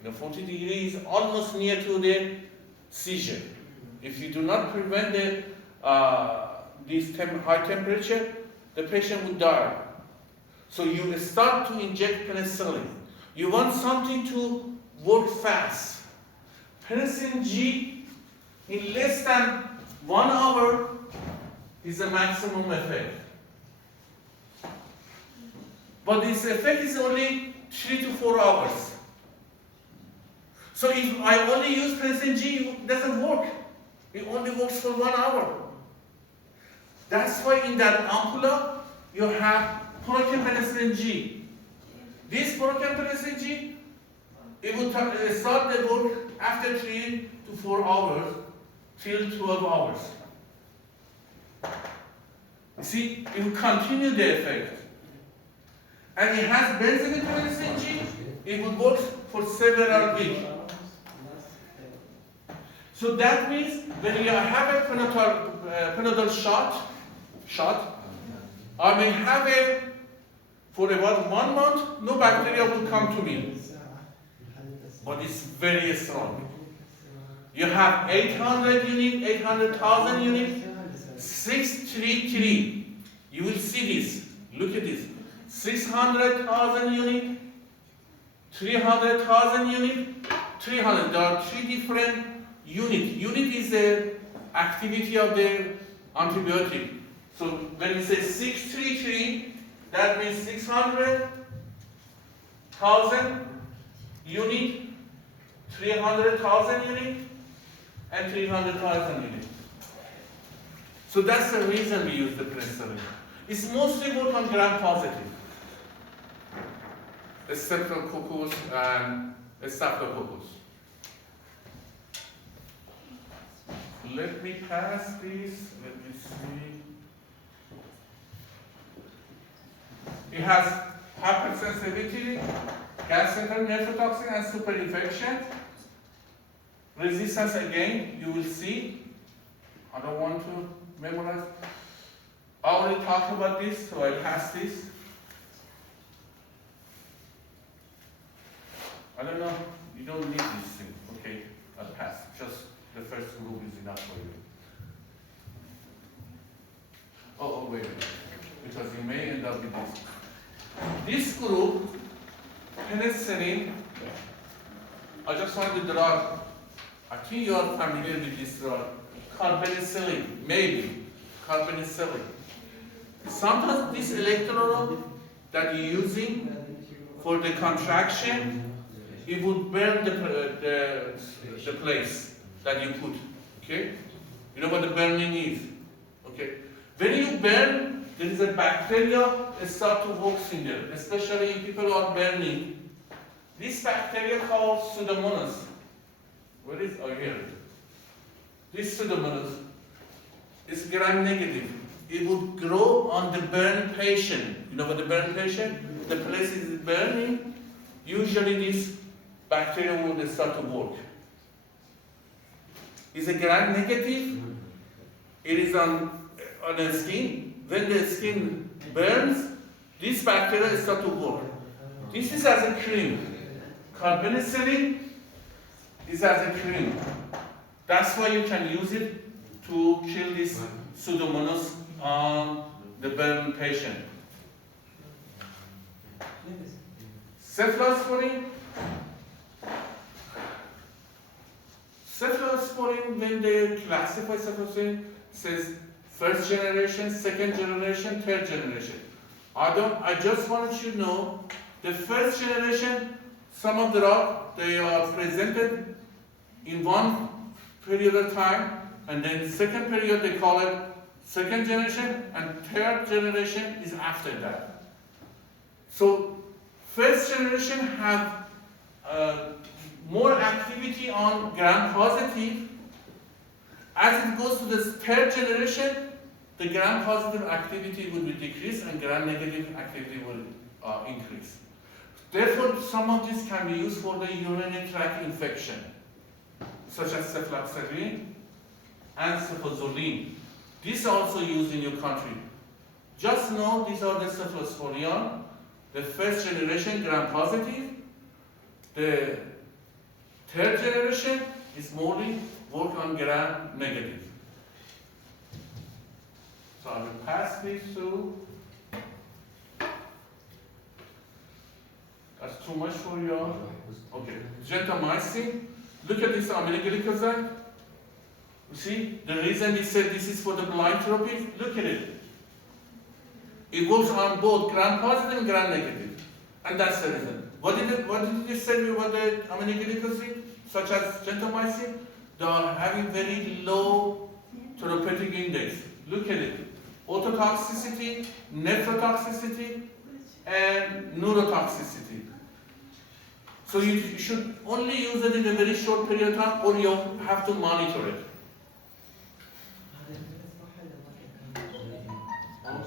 40 degrees is almost near to the seizure. If you do not prevent this high temperature, the patient would die. So you start to inject penicillin. You want something to work fast. Penicillin G, in less than 1 hour, is the maximum effect. But this effect is only 3 to 4 hours. So if I only use penicillin G, it doesn't work. It only works for 1 hour. That's why in that ampulla, you have protein penicillin G. This protein penicillin G, it will start the work after 3 to 4 hours till 12 hours. You see, it will continue the effect. And it has benzene penicillin G, it will work for several weeks. So that means when you have a Panadol shot, I may have it for about 1 month, no bacteria will come to me. But it's very strong. You have 800 units, 800,000 units, 633. You will see this. Look at this. 600,000 units, 300,000 units, 300. There are 3 different units. Unit is the activity of the antibiotic. So when we say 633, that means 600,000 units, 300,000 units, and 300,000 units. So that's the reason we use the penicillin. It's mostly work on gram-positive, Streptococcus and Staphylococcus. Let me pass this. Let me see. It has hypersensitivity, gas-central nephrotoxin, and superinfection. Resistance again, you will see. I don't want to memorize. I already talked about this, so I'll pass this. I don't know, you don't need this thing. Okay, I'll pass. Just the first group is enough for you. Oh, wait a minute. Because you may end up with this. This group, penicillin, I just want to draw. I think you are familiar with this drug. Carpenicillin, maybe. Carpenicillin. Sometimes this electrode that you're using for the contraction, it would burn the place that you put. Okay? You know what the burning is? Okay? When you burn, there is a bacteria that start to work in there, especially in people who are burning. This bacteria called Pseudomonas. Where is? Oh, here. This Pseudomonas is gram-negative. It would grow on the burn patient. You know what the burn patient? The place is burning. Usually this bacteria would start to work. It's a gram-negative. It is on the skin. When the skin burns, this bacteria start to work. This is as a cream. Carbonicillin is as a cream. That's why you can use it to kill this Pseudomonas on the burn patient. Cephalosporin. Cephalosporin, when they classify cephalosporin, says first generation, second generation, third generation. I just want you to know the first generation, some of the rock, they are presented in one period of time, and then second period they call it second generation, and third generation is after that. So first generation have more activity on gram-positive. As it goes to the third generation, the gram-positive activity will be decreased and gram-negative activity will increase. Therefore, some of these can be used for the urinary tract infection, such as cephalosporin and cephazolin. These are also used in your country. Just know these are the cephalosporin, the first generation gram-positive. The third generation is mostly work on gram-negative. So I will pass this through. That's too much for you all. Okay, gentamicin. Look at this aminoglycoside. You see, the reason we said this is for the blind trophy, look at it. It works on both gram-positive and gram-negative. And that's the reason. What did you say about the aminoglycoside, such as gentamicin? They are having very low therapeutic index. Look at it. Ototoxicity, nephrotoxicity, and neurotoxicity. So you should only use it in a very short period of time, or you have to monitor it.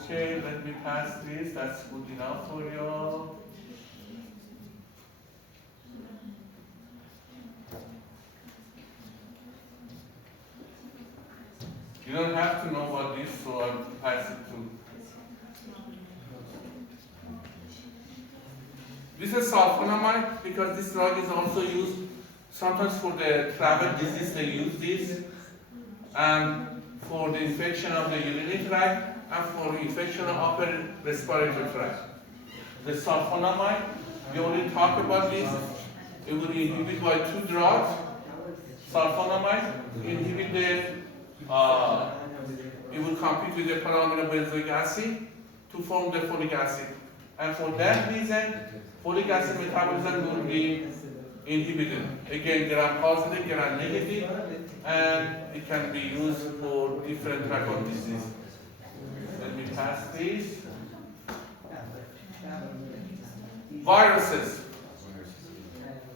Okay, let me pass this. That's good enough for you all. You don't have to know what this, so I'll pass it to. This is sulfonamide because this drug is also used sometimes for the travel disease. They use this, and for the infection of the urinary tract and for infection of upper respiratory tract. The sulfonamide, we already talked about this. It will inhibit by two drugs. Sulfonamide inhibit the it will compete with the peroxybenzoic acid to form the folic acid. And for that reason, folic acid metabolism will be inhibited. Again, gram-positive, gram-negative, and it can be used for different types of disease. Let me pass this. Viruses.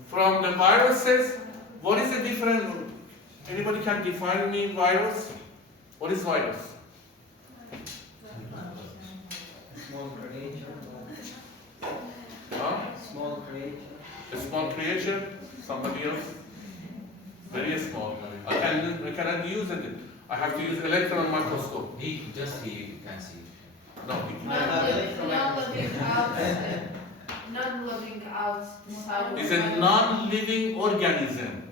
From the viruses, what is the difference? Anybody can define me virus? What is virus? Small creature. Huh? Small creature. A small creature? Somebody else? Very small. I cannot use it. I have to use electron microscope. He can see. No, he Not living outside. It's a non-living organism.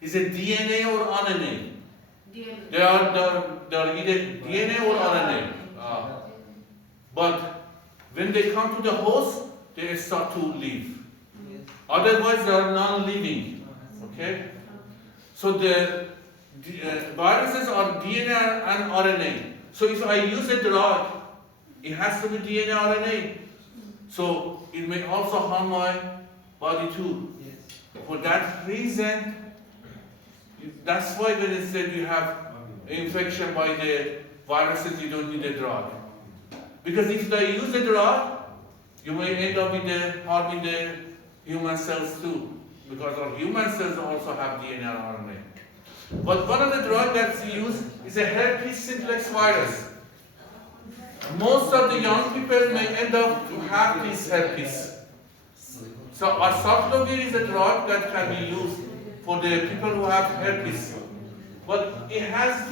Is it DNA or RNA? DNA. They are either DNA or RNA. But when they come to the host, they start to live. Yes. Otherwise, they are non-living. Okay? So the viruses are DNA and RNA. So if I use a drug, it has to be DNA RNA. So it may also harm my body too. Yes. For that reason, that's why when it said you have infection by the viruses, you don't need a drug. Because if they use the drug, you may end up with harming the human cells too, because our human cells also have DNA and RNA. But one of the drugs that's used is a herpes simplex virus. Most of the young people may end up to have this herpes. So acyclovir is a drug that can be used for the people who have herpes. But it has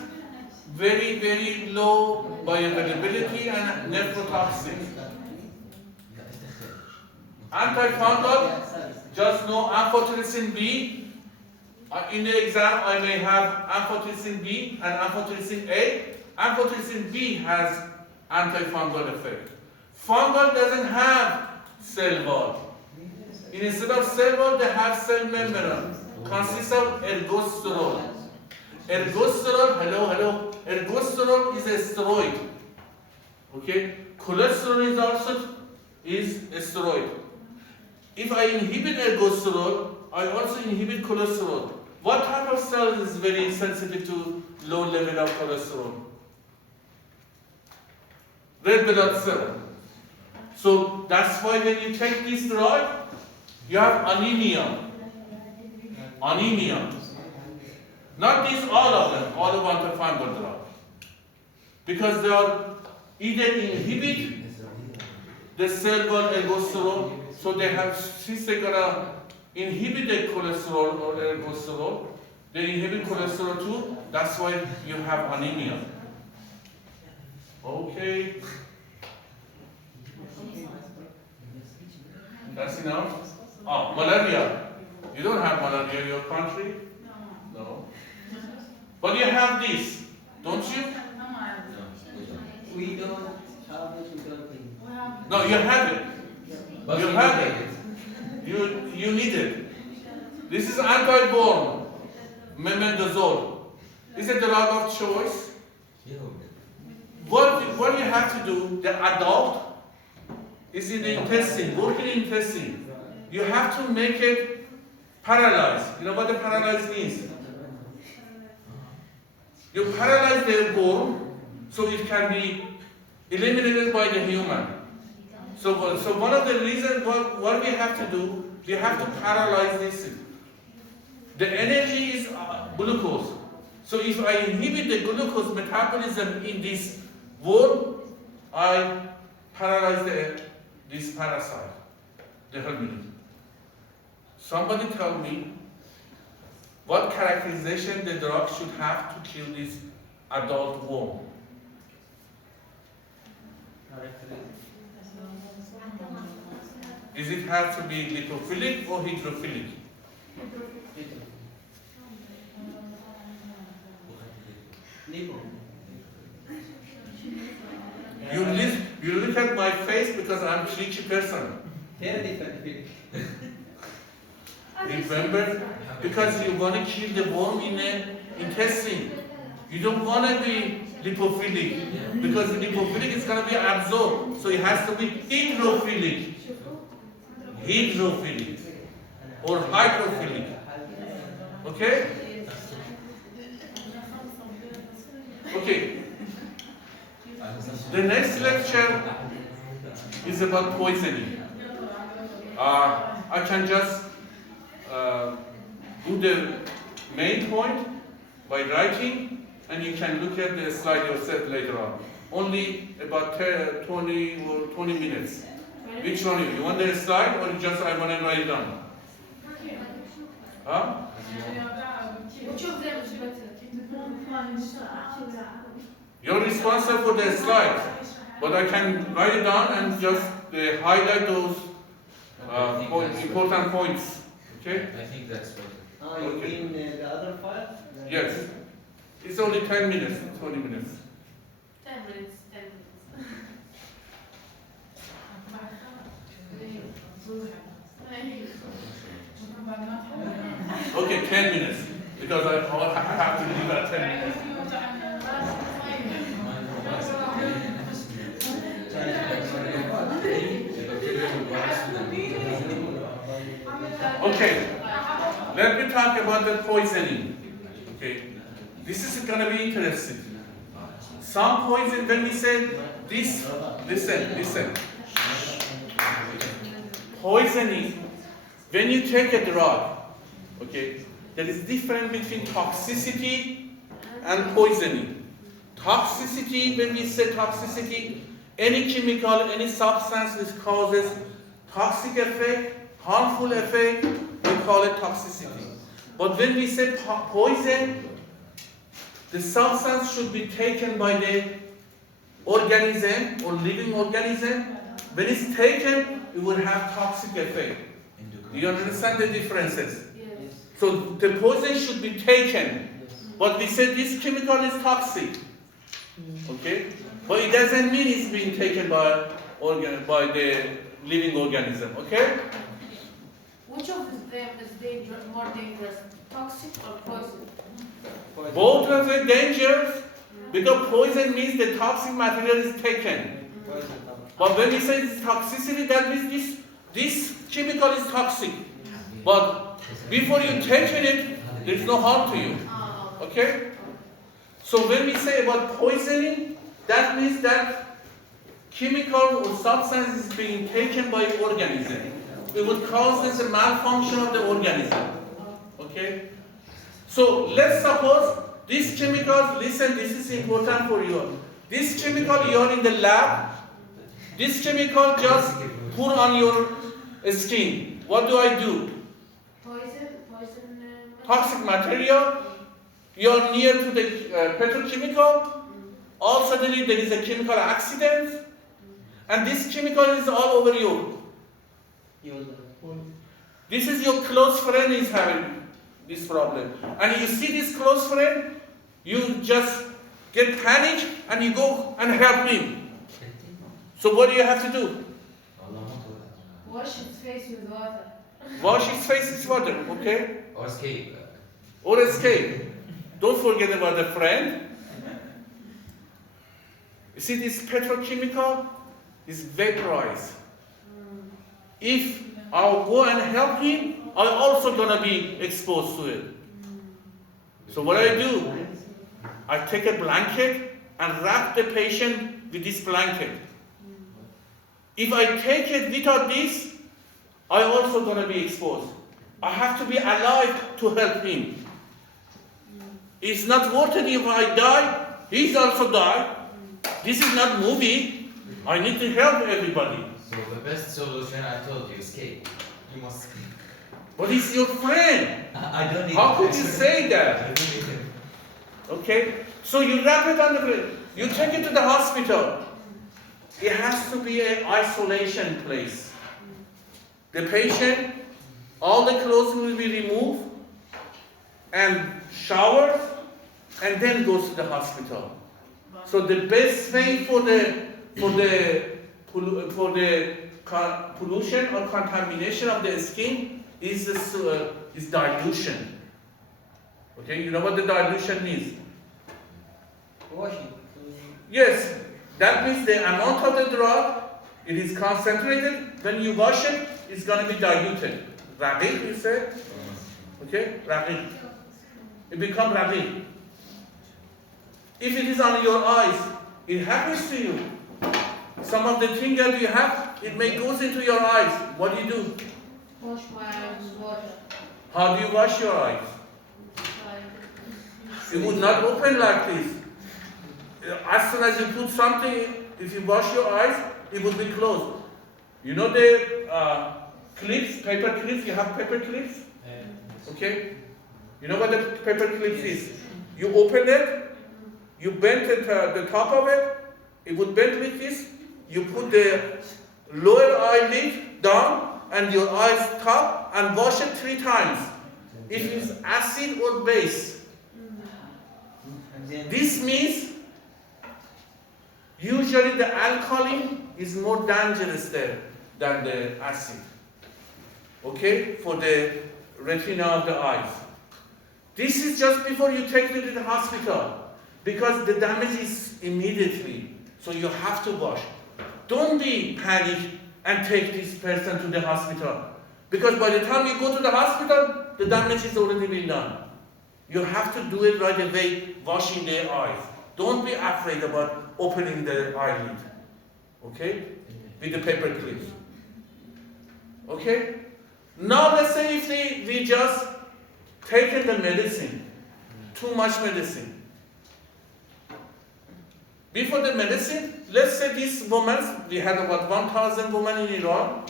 very, very low bioavailability and nephrotoxic. Antifungal, just know amphotericin B. In the exam, I may have amphotericin B and amphotericin A. Amphotericin B has antifungal effect. Fungal doesn't have cell wall. Instead of cell wall, they have cell membrane. Consists of ergosterol. Ergosterol, hello. Ergosterol is a steroid. Okay? Cholesterol is also a steroid. If I inhibit ergosterol, I also inhibit cholesterol. What type of cell is very sensitive to low level of cholesterol? Red blood cell. So that's why when you take this drug, you have anemia. Anemia. Not these, all of them, all of antifungal drug. Because they are either inhibit the cell wall ergosterol, so they have, since they're gonna inhibit the cholesterol or ergosterol, they inhibit cholesterol too, that's why you have anemia. Okay. That's enough? Oh, malaria. You don't have malaria in your country? No. But you have this, don't you? We don't have it, we don't think. No, you have it. But You we have do it. take You need it. This is anti-worm, memendazole. It's a drug of choice. What you have to do, the adult is in the intestine, working intestine. You have to make it paralyzed. You know what the paralyzed means? You paralyze the worm so it can be eliminated by the human. So one of the reasons what we have to do, we have to paralyze this. The energy is glucose. So if I inhibit the glucose metabolism in this worm, I paralyze this parasite, the hermit. Somebody tell me what characterization the drug should have to kill this adult worm. Is it have to be lipophilic or hydrophilic? You look at my face because I'm a tricky person. Remember? Because you want to kill the worm in the intestine. You don't want to be lipophilic because lipophilic is going to be absorbed. So it has to be hydrophilic. Hydrophilic or hydrophilic. Okay? Okay. The next lecture is about poisoning. I can just do the main point by writing, and you can look at the slide yourself later on. Only about 20 or 20 minutes. Which one you want the slide or just I want to write it down? Huh? You're responsible for the slide, but I can write it down and just highlight those important points. Okay? I think that's what. You mean the other file? Yes. It's only 10 minutes, 20 minutes. 10 minutes, 10 minutes. Okay, 10 minutes. Because I have to leave at 10 minutes. Okay, let me talk about the poisoning. Okay, this is going to be interesting. Some poison, when we say this, listen. Poisoning when you take a drug, okay, there is difference between toxicity and poisoning. Toxicity, when we say toxicity, any chemical, any substance which causes toxic effect, harmful effect, we call it toxicity. But when we say poison, the substance should be taken by the organism or living organism. When it's taken, it will have toxic effect. Do you understand the differences? Yes. So the poison should be taken, Yes. but we say this chemical is toxic. Okay? But it doesn't mean it's being taken by the living organism. Okay? Which of them is more dangerous, toxic or poison? Poison. Both of them dangerous because poison means the toxic material is taken. Poison. But when we say it's toxicity, that means this chemical is toxic. But before you take it, there is no harm to you. Okay? So when we say about poisoning, that means that chemical or substance is being taken by organism. It would cause a malfunction of the organism. Okay? So let's suppose this chemical, listen, this is important for you. This chemical you are in the lab, this chemical just put on your skin. What do I do? Poison. Toxic material, you are near to the petrochemical, all suddenly there is a chemical accident, and this chemical is all over you. This is your close friend is having this problem. And you see this close friend, you just get panicked and you go and help him. So what do you have to do? Wash his face with water. Wash his face with water, okay? Or escape. Or escape. Don't forget about the friend. You see this petrochemical is vaporized. If I'll go and help him, I'm also gonna be exposed to it. So what I do, I take a blanket and wrap the patient with this blanket. If I take it without this, I'm also gonna be exposed. I have to be alive to help him. It's not worth it if I die, he's also die. This is not movie. I need to help everybody. So the best solution, I told you, escape. You must escape. But he's your friend. I don't need How could you say that? I don't need him. Okay? So you wrap it on the you take it to the hospital. It has to be an isolation place. The patient, all the clothes will be removed and showered and then goes to the hospital. So the best way for the pollution or contamination of the skin is dilution. Okay, you know what the dilution means? Washing. Yes, that means the amount of the drug, it is concentrated. When you wash it, it's going to be diluted. Raqiq, you said? Okay, raqiq. It becomes raqiq. If it is on your eyes, it happens to you. Some of the things that you have, it may goes into your eyes. What do you do? Wash my eyes with water. How do you wash your eyes? It would not open like this. As soon as you put something, if you wash your eyes, it would be closed. You know the clips, paper clips, you have paper clips? Okay? You know what the paper clips is? You open it, you bend it, the top of it, it would bend with this, you put the lower eyelid down and your eyes top and wash it 3 times. If it's acid or base. This means usually the alkaline is more dangerous there than the acid. Okay? For the retina of the eyes. This is just before you take it to the hospital because the damage is immediately. So you have to wash. Don't be panicked and take this person to the hospital. Because by the time you go to the hospital, the damage is already been done. You have to do it right away, washing their eyes. Don't be afraid about opening the eyelid. Okay? With the paper clips. Okay? Now let's say if they just taken the medicine, too much medicine. Before the medicine, let's say these women, we had about 1,000 women in Iran,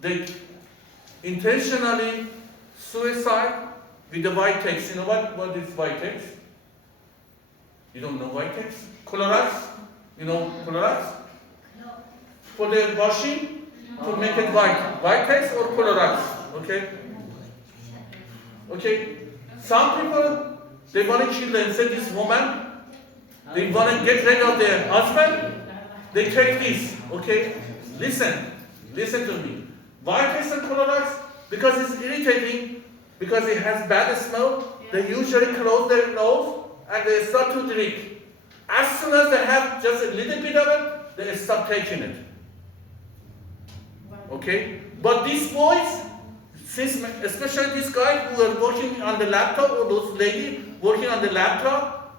they intentionally suicide with the Vitex. You know what is Vitex? You don't know Vitex? Colorax? You know Colorax? No. For the washing, to make it white. Vitex or Colorax? Okay? Okay? Some people, they want to kill themselves. This woman, they want to get rid of their husband, they take this. Okay? Listen to me. Vitex and Colorax, because it's irritating, because it has bad smell, they usually close their nose and they start to drink. As soon as they have just a little bit of it, they stop taking it. Okay? But these boys, since especially this guy who are working on the laptop, or those ladies working on the laptop,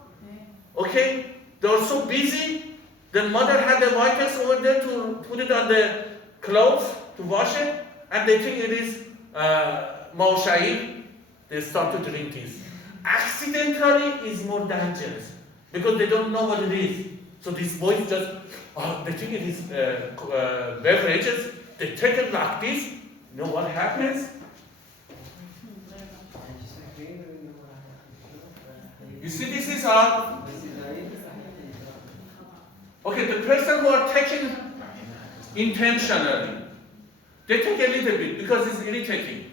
okay, they are so busy. The mother had the Vitex over there to put it on the clothes to wash it, and they think it is Mausha'i. They start to drink this. Accidentally is more dangerous because they don't know what it is. So these boys just, they think it is beverages. They take it like this. You know what happens? You see, this is our. Okay, the person who are taking intentionally, they take a little bit because it's irritating.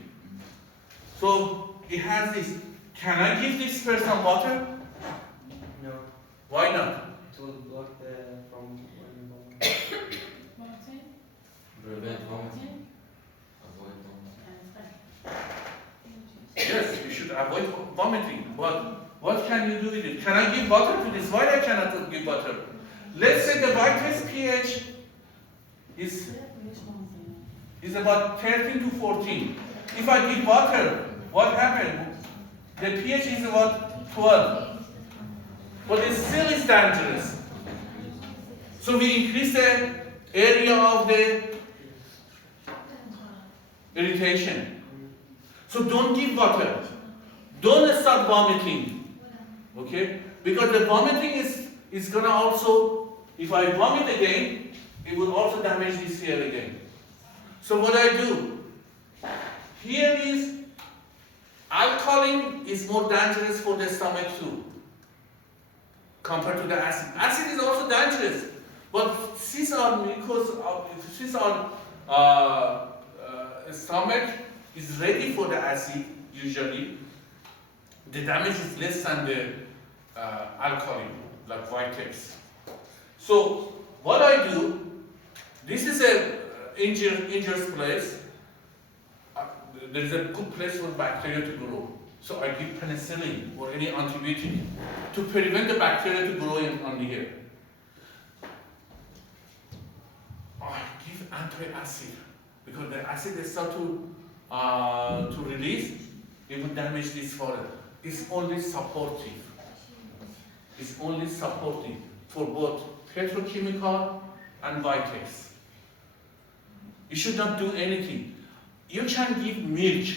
So it has this. Can I give this person water? No. Why not? It will block from Prevent vomiting. Avoid vomiting. Yes, you should avoid vomiting. But what can you do with it? Can I give water to this? Why I cannot give water? Let's say the Vitex pH is about 13 to 14. If I give water, what happens? The pH is about 12. But it still is dangerous. So we increase the area of the irritation. So don't give water. Don't start vomiting. Okay? Because the vomiting is gonna also, if I vomit again, it will also damage this here again. So what I do, here is, alkaline is more dangerous for the stomach too, compared to the acid. Acid is also dangerous, but since our stomach is ready for the acid, usually, the damage is less than the alkaline, like Vitex. So what I do, this is a injurious place. There is a good place for bacteria to grow. So I give penicillin or any antibiotic to prevent the bacteria to grow on here. I give anti-acid because the acid they start to release, it will damage this further. It's only supportive. It's only supportive for both petrochemical and Vitex. You should not do anything. You can give milk.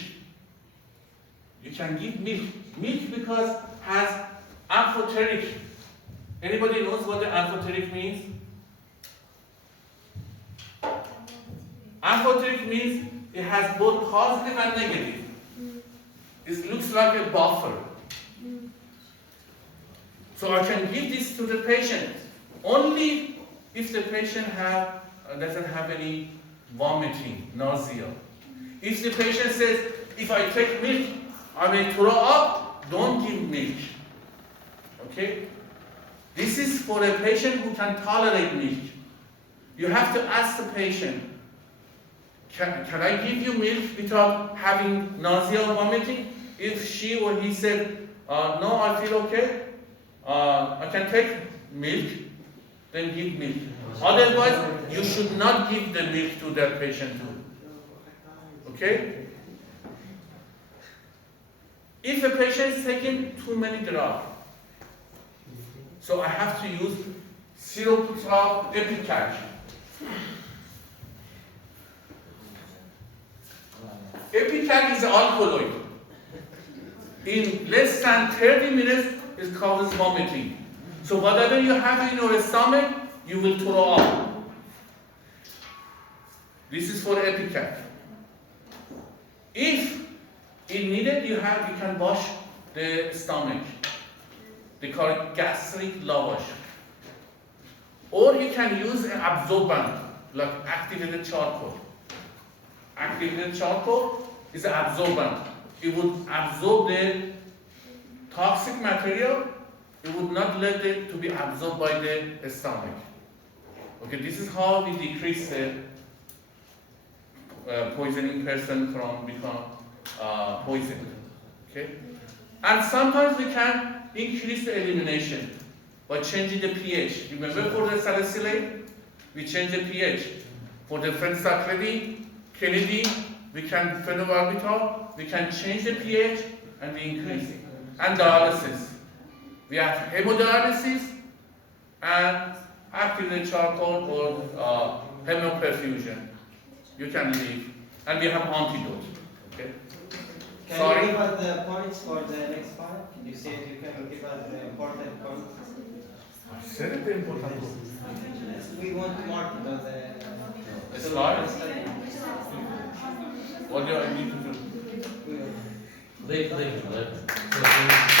You can give milk. Milk because has amphoteric. Anybody knows what the amphoteric means? Amphoteric means it has both positive and negative. It looks like a buffer. So I can give this to the patient only if the patient doesn't have any vomiting, nausea. If the patient says, if I take milk, I may throw up, don't give milk. Okay? This is for a patient who can tolerate milk. You have to ask the patient, can I give you milk without having nausea or vomiting? If she or he said, no, I feel okay, I can take milk, then give milk. Otherwise, you should not give the milk to that patient too. Okay? If a patient is taking too many drugs, so I have to use serobutyral epicac. Epicac is alkaloid. In less than 30 minutes, it causes vomiting. So whatever you have in your stomach, you will throw up. This is for Epicac. If it needed, you can wash the stomach. They call it gastric lavage. Or you can use an absorbent, like activated charcoal. Activated charcoal is an absorbent. It would absorb the toxic material. It would not let it to be absorbed by the stomach. Okay, this is how we decrease the poisoning person from become poisoned. Okay, and sometimes we can increase the elimination by changing the pH. Remember for the salicylate, we change the pH. For the phencyclidine, we can phenobarbital, we can change the pH and we increase it. And dialysis. We have hemodialysis and activated charcoal or hemoperfusion. You can leave. And we have antidote. Okay? Can Sorry? you give us the points for the next part? You said you can give us the important points. I said it, the important point. We want to mark it on the Slide? What do I need to do? We- Leave. So,